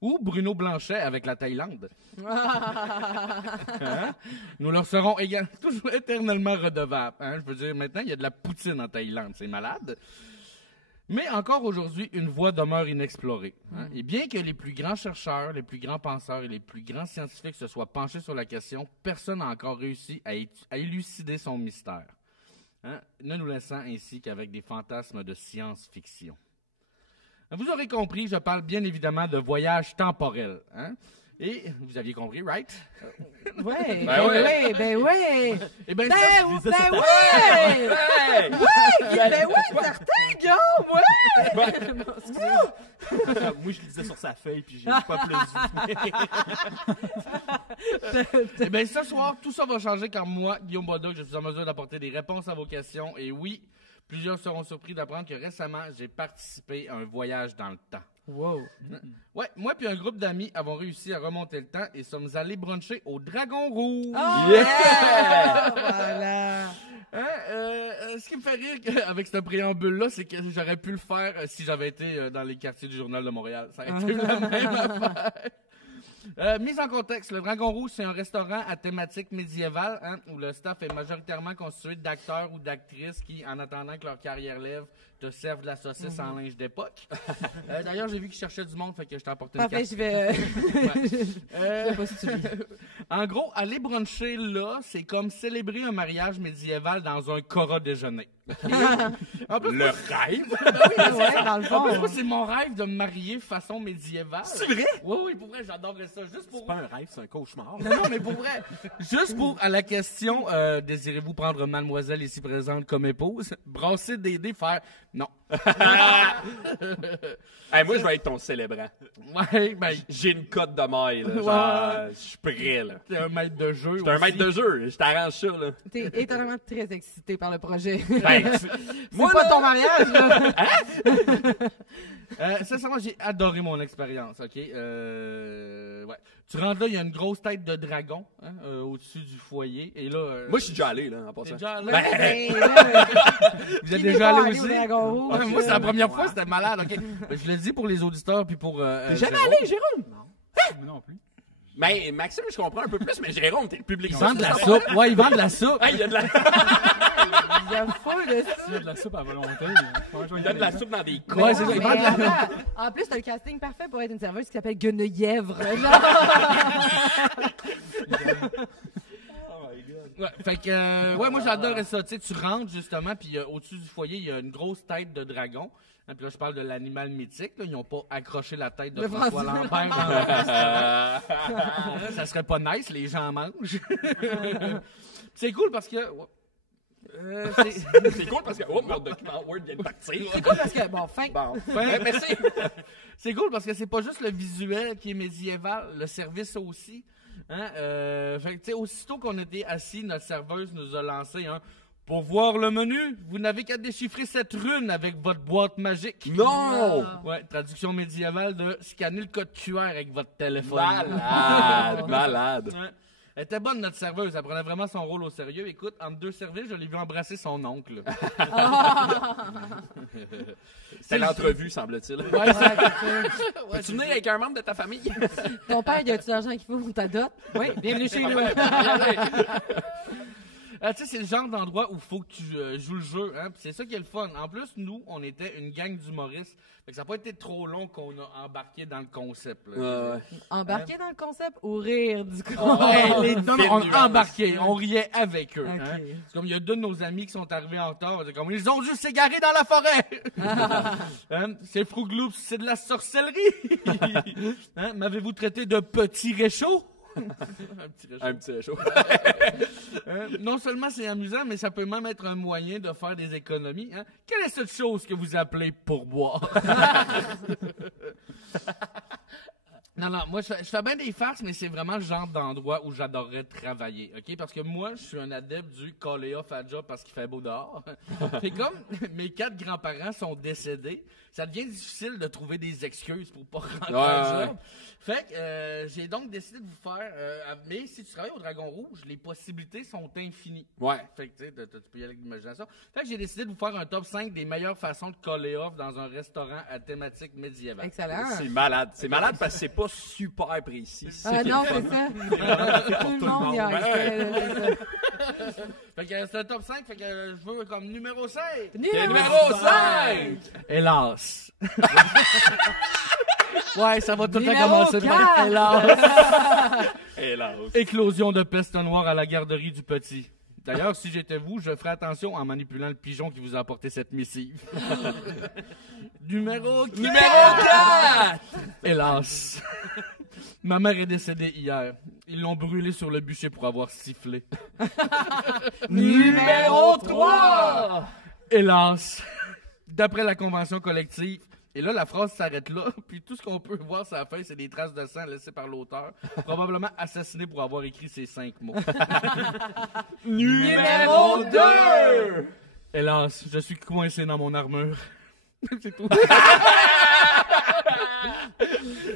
ou Bruno Blanchet avec la Thaïlande. Hein? Nous leur serons toujours éternellement redevables. Hein? Je veux dire, maintenant, il y a de la poutine en Thaïlande, c'est malade. Mais encore aujourd'hui, une voie demeure inexplorée. Hein? Et bien que les plus grands chercheurs, les plus grands penseurs et les plus grands scientifiques se soient penchés sur la question, personne n'a encore réussi à élucider son mystère. Hein? Ne nous laissant ainsi qu'avec des fantasmes de science-fiction. Vous aurez compris, je parle bien évidemment de voyage temporel. Hein? Et vous aviez compris, right? Ouais. Ben ouais. Eh bien, Ben oui, certain, Guillaume, ouais! Non, excusez. Moi, je le disais sur sa feuille, puis j'ai pas plus. Eh bien, ce soir, tout ça va changer car moi, Guillaume Bodoc, je suis en mesure d'apporter des réponses à vos questions. Et oui, plusieurs seront surpris d'apprendre que récemment, j'ai participé à un voyage dans le temps. Wow. Ouais, moi puis un groupe d'amis avons réussi à remonter le temps et sommes allés bruncher au Dragon Rouge. Oh, Yeah! Voilà. Hein, ce qui me fait rire avec ce préambule-là, c'est que j'aurais pu le faire si j'avais été dans les quartiers du Journal de Montréal. Ça aurait été la même affaire. Mise en contexte, le Dragon Rouge, c'est un restaurant à thématique médiévale, hein, où le staff est majoritairement constitué d'acteurs ou d'actrices qui, en attendant que leur carrière lève, te servent de la saucisse en linge d'époque. D'ailleurs, j'ai vu qu'ils cherchaient du monde, fait que je t'ai apporté une Parfait, carte. je vais... Ouais. Je vais postuler. En gros, aller bruncher là, c'est comme célébrer un mariage médiéval dans un cora déjeuner. En plus, Le rêve? Ouais, dans le en plus, fond. moi, c'est mon rêve de me marier façon médiévale. C'est vrai? Oui, pour vrai, j'adorerais ça. ça. Juste pour... C'est pas un rêve, c'est un cauchemar. Non, mais pour vrai, juste pour à la question, désirez-vous prendre mademoiselle ici présente comme épouse? Brasser des dés, faire non. Hey, moi, je vais être ton célébrant. Ouais, ben, J'ai une cote de maille, là. Genre, je suis prêt, là. t'es un maître de jeu. T'es un maître de jeu, je t'arrange ça, là. T'es étonnamment très excité par le projet. Ben, C'est pas ton mariage, là. Sincèrement, j'ai adoré mon expérience, OK? Ouais. Tu rentres là, il y a une grosse tête de dragon hein, au-dessus du foyer. Et là, moi, je suis déjà allé, là, en t'es passant. déjà allé? Vous êtes Qui déjà n'est pas allé allé au aussi? Dragon Rouge? Ouais, moi, c'est la première fois, c'était malade, OK? Je le dis pour les auditeurs puis pour... Jamais Jérôme. allé, Jérôme! Moi non plus. Mais Maxime, je comprends un peu plus, mais Jérôme, t'es le public. Ils vendent de la soupe. Ouais, ils vendent de la soupe. Hey, il y a de la... Il y a full de ça. S'il y a de la soupe à volonté, il y a de la soupe dans des coins. Ouais, c'est ça. Ils vendent de la... Attends, en plus, t'as le casting parfait pour être une serveuse qui s'appelle Gueneuillèvre. Ouais, fait que, ouais, moi j'adorais ça. Tu sais, tu rentres justement, puis au-dessus du foyer, il y a une grosse tête de dragon. Hein, puis là, je parle de l'animal mythique. Là. Ils n'ont pas accroché la tête de Le François François Lambert dans le restaurant. Ça serait pas nice, les gens mangent. C'est cool parce que. C'est cool parce que, oh, mon document Word vient de partir. C'est cool parce que, bon, fin. Bon, Ouais, merci. C'est cool parce que c'est pas juste le visuel qui est médiéval, le service aussi. Hein? Fait que, tu sais, aussitôt qu'on était assis, notre serveuse nous a lancé un pour voir le menu, vous n'avez qu'à déchiffrer cette rune avec votre boîte magique. Non! Ouais, traduction médiévale de scanner le code QR avec votre téléphone. Malade, malade. Ouais. Elle était bonne, notre serveuse. Elle prenait vraiment son rôle au sérieux. Écoute, entre deux services, je l'ai vu embrasser son oncle. C'est l'entrevue, semble-t-il. Ouais, ça... Peux-tu venir avec un membre de ta famille? Ton père, y a-tu l'argent qu'il faut pour ta dot? Oui, bienvenue chez nous. Tu sais, c'est le genre d'endroit où il faut que tu joues le jeu. Hein? Puis c'est ça qui est le fun. En plus, nous, on était une gang d'humoristes. Fait que ça n'a pas été trop long qu'on a embarqué dans le concept. Là. Ouais. Embarquer dans le concept ou rire du coup? On a embarqué. On riait avec eux. Ok. Hein? C'est comme il y a deux de nos amis qui sont arrivés en retard. C'est comme, ils ont juste s'égarer dans la forêt. Hein? C'est Frougloops, c'est de la sorcellerie. Hein? M'avez-vous traité de petit réchaud? Un petit réchaud. Non seulement c'est amusant, mais ça peut même être un moyen de faire des économies. Hein? Quelle est cette chose que vous appelez pourboire? Non, moi, je fais bien des farces, mais c'est vraiment le genre d'endroit où j'adorerais travailler, OK? Parce que moi, je suis un adepte du « call off à job parce qu'il fait beau dehors ». Fait comme mes 4 grands-parents sont décédés, ça devient difficile de trouver des excuses pour pas rentrer à job. Fait que j'ai donc décidé de vous faire... mais si tu travailles au Dragon Rouge, les possibilités sont infinies. Ouais. Fait que tu peux y aller avec l'imagination. Fait que j'ai décidé de vous faire un top 5 des meilleures façons de caller off dans un restaurant à thématique médiévale. Excellent. C'est malade. C'est malade parce que c'est pas super précis. Ah non, c'est ça. Tout le monde y a accès. Fait que c'est un top 5, fait que je veux comme numéro 5. Numéro 5! Hélas. Ouais, ça va tout le temps Numéro commencer par 4. hélas. Hélas. Éclosion de peste noire à la garderie du Petit. D'ailleurs, si j'étais vous, je ferais attention en manipulant le pigeon qui vous a apporté cette missive. Numéro 4! Hélas. Ma mère est décédée hier. Ils l'ont brûlée sur le bûcher pour avoir sifflé. Numéro 3! Hélas. D'après la convention collective, et là, la phrase s'arrête là, puis tout ce qu'on peut voir sur la feuille, c'est des traces de sang laissées par l'auteur, probablement assassiné pour avoir écrit ces 5 mots. Numéro 2! Hélas, je suis coincé dans mon armure. C'est tout.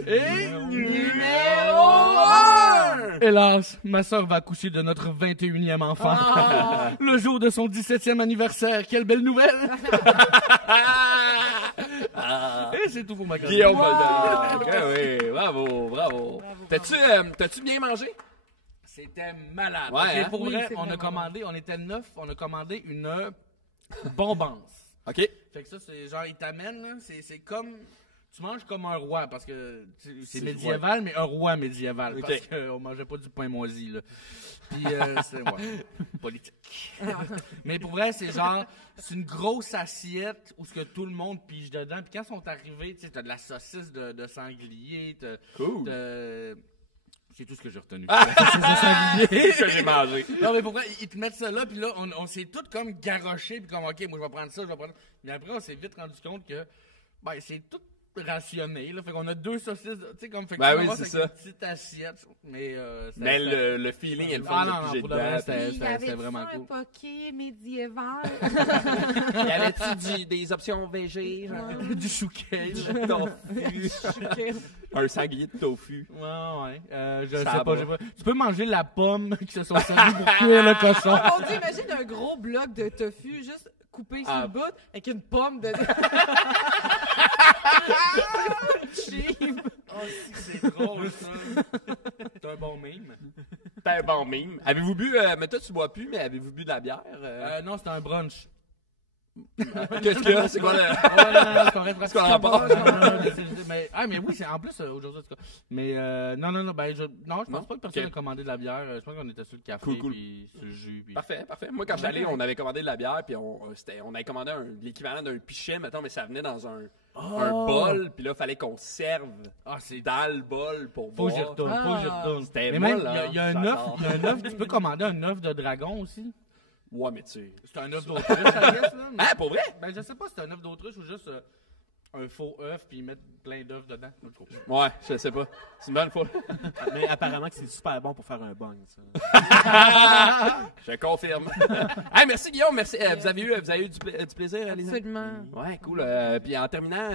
Et Numéro 1! hélas, ma sœur va accoucher de notre 21e enfant. Le jour de son 17e anniversaire. Quelle belle nouvelle! Et c'est tout pour ma chronique. Guillaume Boldoc. Oui, bravo. T'as-tu bien mangé? C'était malade. Ouais, Ok, hein? pour Oui, vrai, c'est on a vraiment commandé, on était 9, on a commandé une bombance. OK. Fait que ça, c'est genre, ils t'amènent, là, c'est comme... Tu manges comme un roi, parce que c'est médiéval, mais un roi médiéval. Ok. Parce qu'on mangeait pas du pain moisi, là. Puis, c'est politique. Mais pour vrai, c'est genre, c'est une grosse assiette où ce que tout le monde pige dedans. Puis quand ils sont arrivés, tu sais, t'as de la saucisse de sanglier, Cool. C'est tout ce que j'ai retenu. C'est ce que j'ai mangé. Non, mais pourquoi ils te mettent ça là, puis là, on s'est tous comme garoché, puis comme, OK, moi, je vais prendre ça, je vais prendre ça. Mais après, on s'est vite rendu compte que, ben, c'est tout rationné, là. Fait qu'on a 2 saucisses, tu sais, comme, fait que Ben tu oui, vas c'est avec ça. une petite assiette. Mais, Mais le feeling est le fun non, depuis j'ai pour de vrai, dedans. c'était vraiment un cool. poké médiéval. Y avait-tu des options végé, genre? Du chouquet. Tofu. Un sanglier de tofu. Ouais. Je Ça sais va. pas, Tu peux manger la pomme qui se sont servies pour cuire le cochon. Oh mon Dieu, imagine un gros bloc de tofu juste coupé sur le bout avec une pomme de. Cheap. Oh, c'est drôle, ça. C'est un bon mime. C'est un bon mime. Avez-vous bu, mais toi tu bois plus, mais avez-vous bu de la bière? Non, c'était un brunch. Qu'est-ce qu'il y a? C'est quoi le... Non, c'est correct. C'est quoi le rapport? Mais oui, c'est en plus aujourd'hui, en tout cas. Mais non, ben, je pense pas que personne a commandé de la bière. Je pense qu'on était sur le café, Cool. puis sur le jus. Puis... Parfait. Moi, quand je suis allé, on avait commandé de la bière, puis on avait commandé l'équivalent d'un pichet, mettons, mais ça venait dans un bol, puis là, il fallait qu'on serve dans le bol pour Faut que boire. j'y retourne. C'était Mais même, bon, là. il y a un œuf, tu peux commander un œuf de dragon aussi. Ouais, mais tu sais... C'est un œuf d'autruche, I guess, là. Ah, pour vrai? Ben, je sais pas si c'est un œuf d'autruche ou juste un faux œuf, puis ils mettent plein d'œufs dedans. Ouais, je sais pas. C'est une bonne fois. Mais apparemment que c'est super bon pour faire un bong, ça. Je confirme. Hey, merci Guillaume, merci. Vous avez eu du plaisir, Lisa? Absolument. Ouais, cool. Puis en terminant,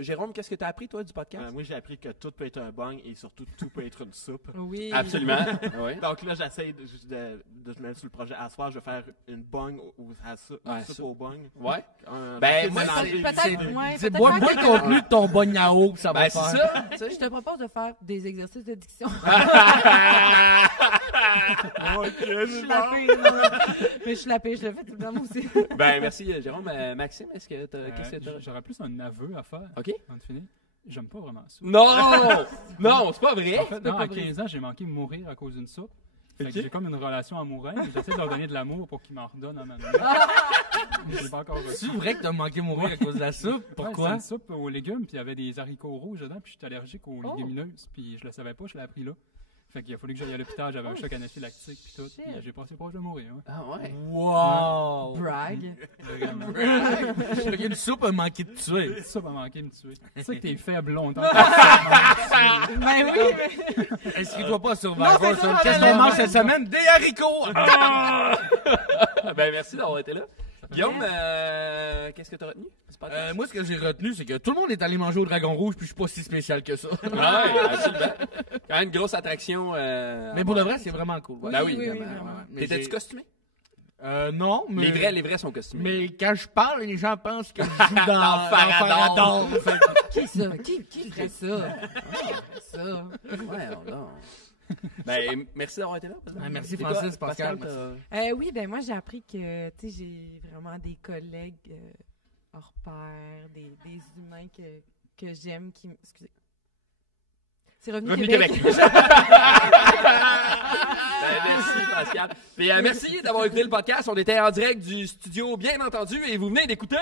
Jérôme, qu'est-ce que tu as appris, toi, du podcast? Moi, j'ai appris que tout peut être un bong et surtout tout peut être une soupe. Oui. Absolument. Ouais. Donc là, j'essaie de me mettre sur le projet. À ce soir, je vais faire une bong ou à soupe au bong. Ouais. Ben, moi, C'est bois le contenu de ton bognao, ça va Ben, faire. c'est ça. Tu sais. Je te propose de faire des exercices de diction. Je suis la pire, moi. Mais je suis la pire, je le fais tout le temps moi aussi. Ben, merci Jérôme. Maxime, qu'est-ce que t'as... J'aurais plus un aveu à faire. OK. Avant de finir. J'aime pas vraiment ça. Non! Non, c'est pas vrai. En fait, non, à 15 ans, j'ai manqué de mourir à cause d'une soupe. Fait que j'ai comme une relation amoureuse. J'essaie de leur donner de l'amour pour qu'ils m'en redonnent à ma mère. J'ai pas encore reçu. C'est vrai que t'as manqué mourir à cause de la soupe? Pourquoi? Ouais, c'est une soupe aux légumes, puis il y avait des haricots rouges dedans, puis j'étais allergique aux légumineuses, puis je le savais pas, je l'ai appris là. Fait qu'il a fallu que j'aille à l'hôpital, j'avais un choc anaphylactique, puis tout, puis j'ai passé proche de mourir. Ouais. Ah ouais. Wow! Brag. Vraiment. Il y a une soupe a manqué de tuer. Cette soupe a manqué de me tuer. C'est ça que t'es faible longtemps. Ben oui, mais. Inscris-toi pas sur Non, Survivor. c'est ça, Qu'est-ce qu'on mange cette semaine? Des haricots! Ben, merci d'avoir été là. Guillaume, qu'est-ce que t'as retenu? Moi, ce que j'ai retenu, c'est que tout le monde est allé manger au Dragon Rouge, puis je suis pas si spécial que ça. Ouais, absolument. Quand même une grosse attraction. Mais pour le vrai, c'est vraiment cool. Ben oui, oui, vraiment. vraiment. Mais T'étais-tu costumé? Non, mais... Les vrais sont costumés. Mais quand je parle, les gens pensent que je joue dans Farador. Farador. Qui ça? Qui ferait ça? Ça. Ouais, non. Ben, merci d'avoir été là. Merci, C'est Francis, quoi, Pascal. Oui, ben moi, j'ai appris que, tu sais, j'ai vraiment des collègues hors pair, des humains que j'aime, qui... Excusez. C'est Revenu Québec. Ben, merci, Pascal. Puis, merci d'avoir écouté le podcast. On était en direct du studio, bien entendu, et vous venez d'écouter...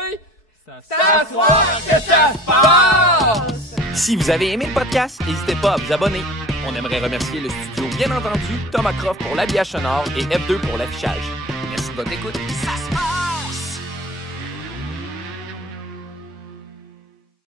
S'asseoir que ça se passe! Si vous avez aimé le podcast, n'hésitez pas à vous abonner. On aimerait remercier le studio, bien entendu, Thomas Croft pour l'habillage sonore et F2 pour l'affichage. Merci de votre écoute. Ça se passe!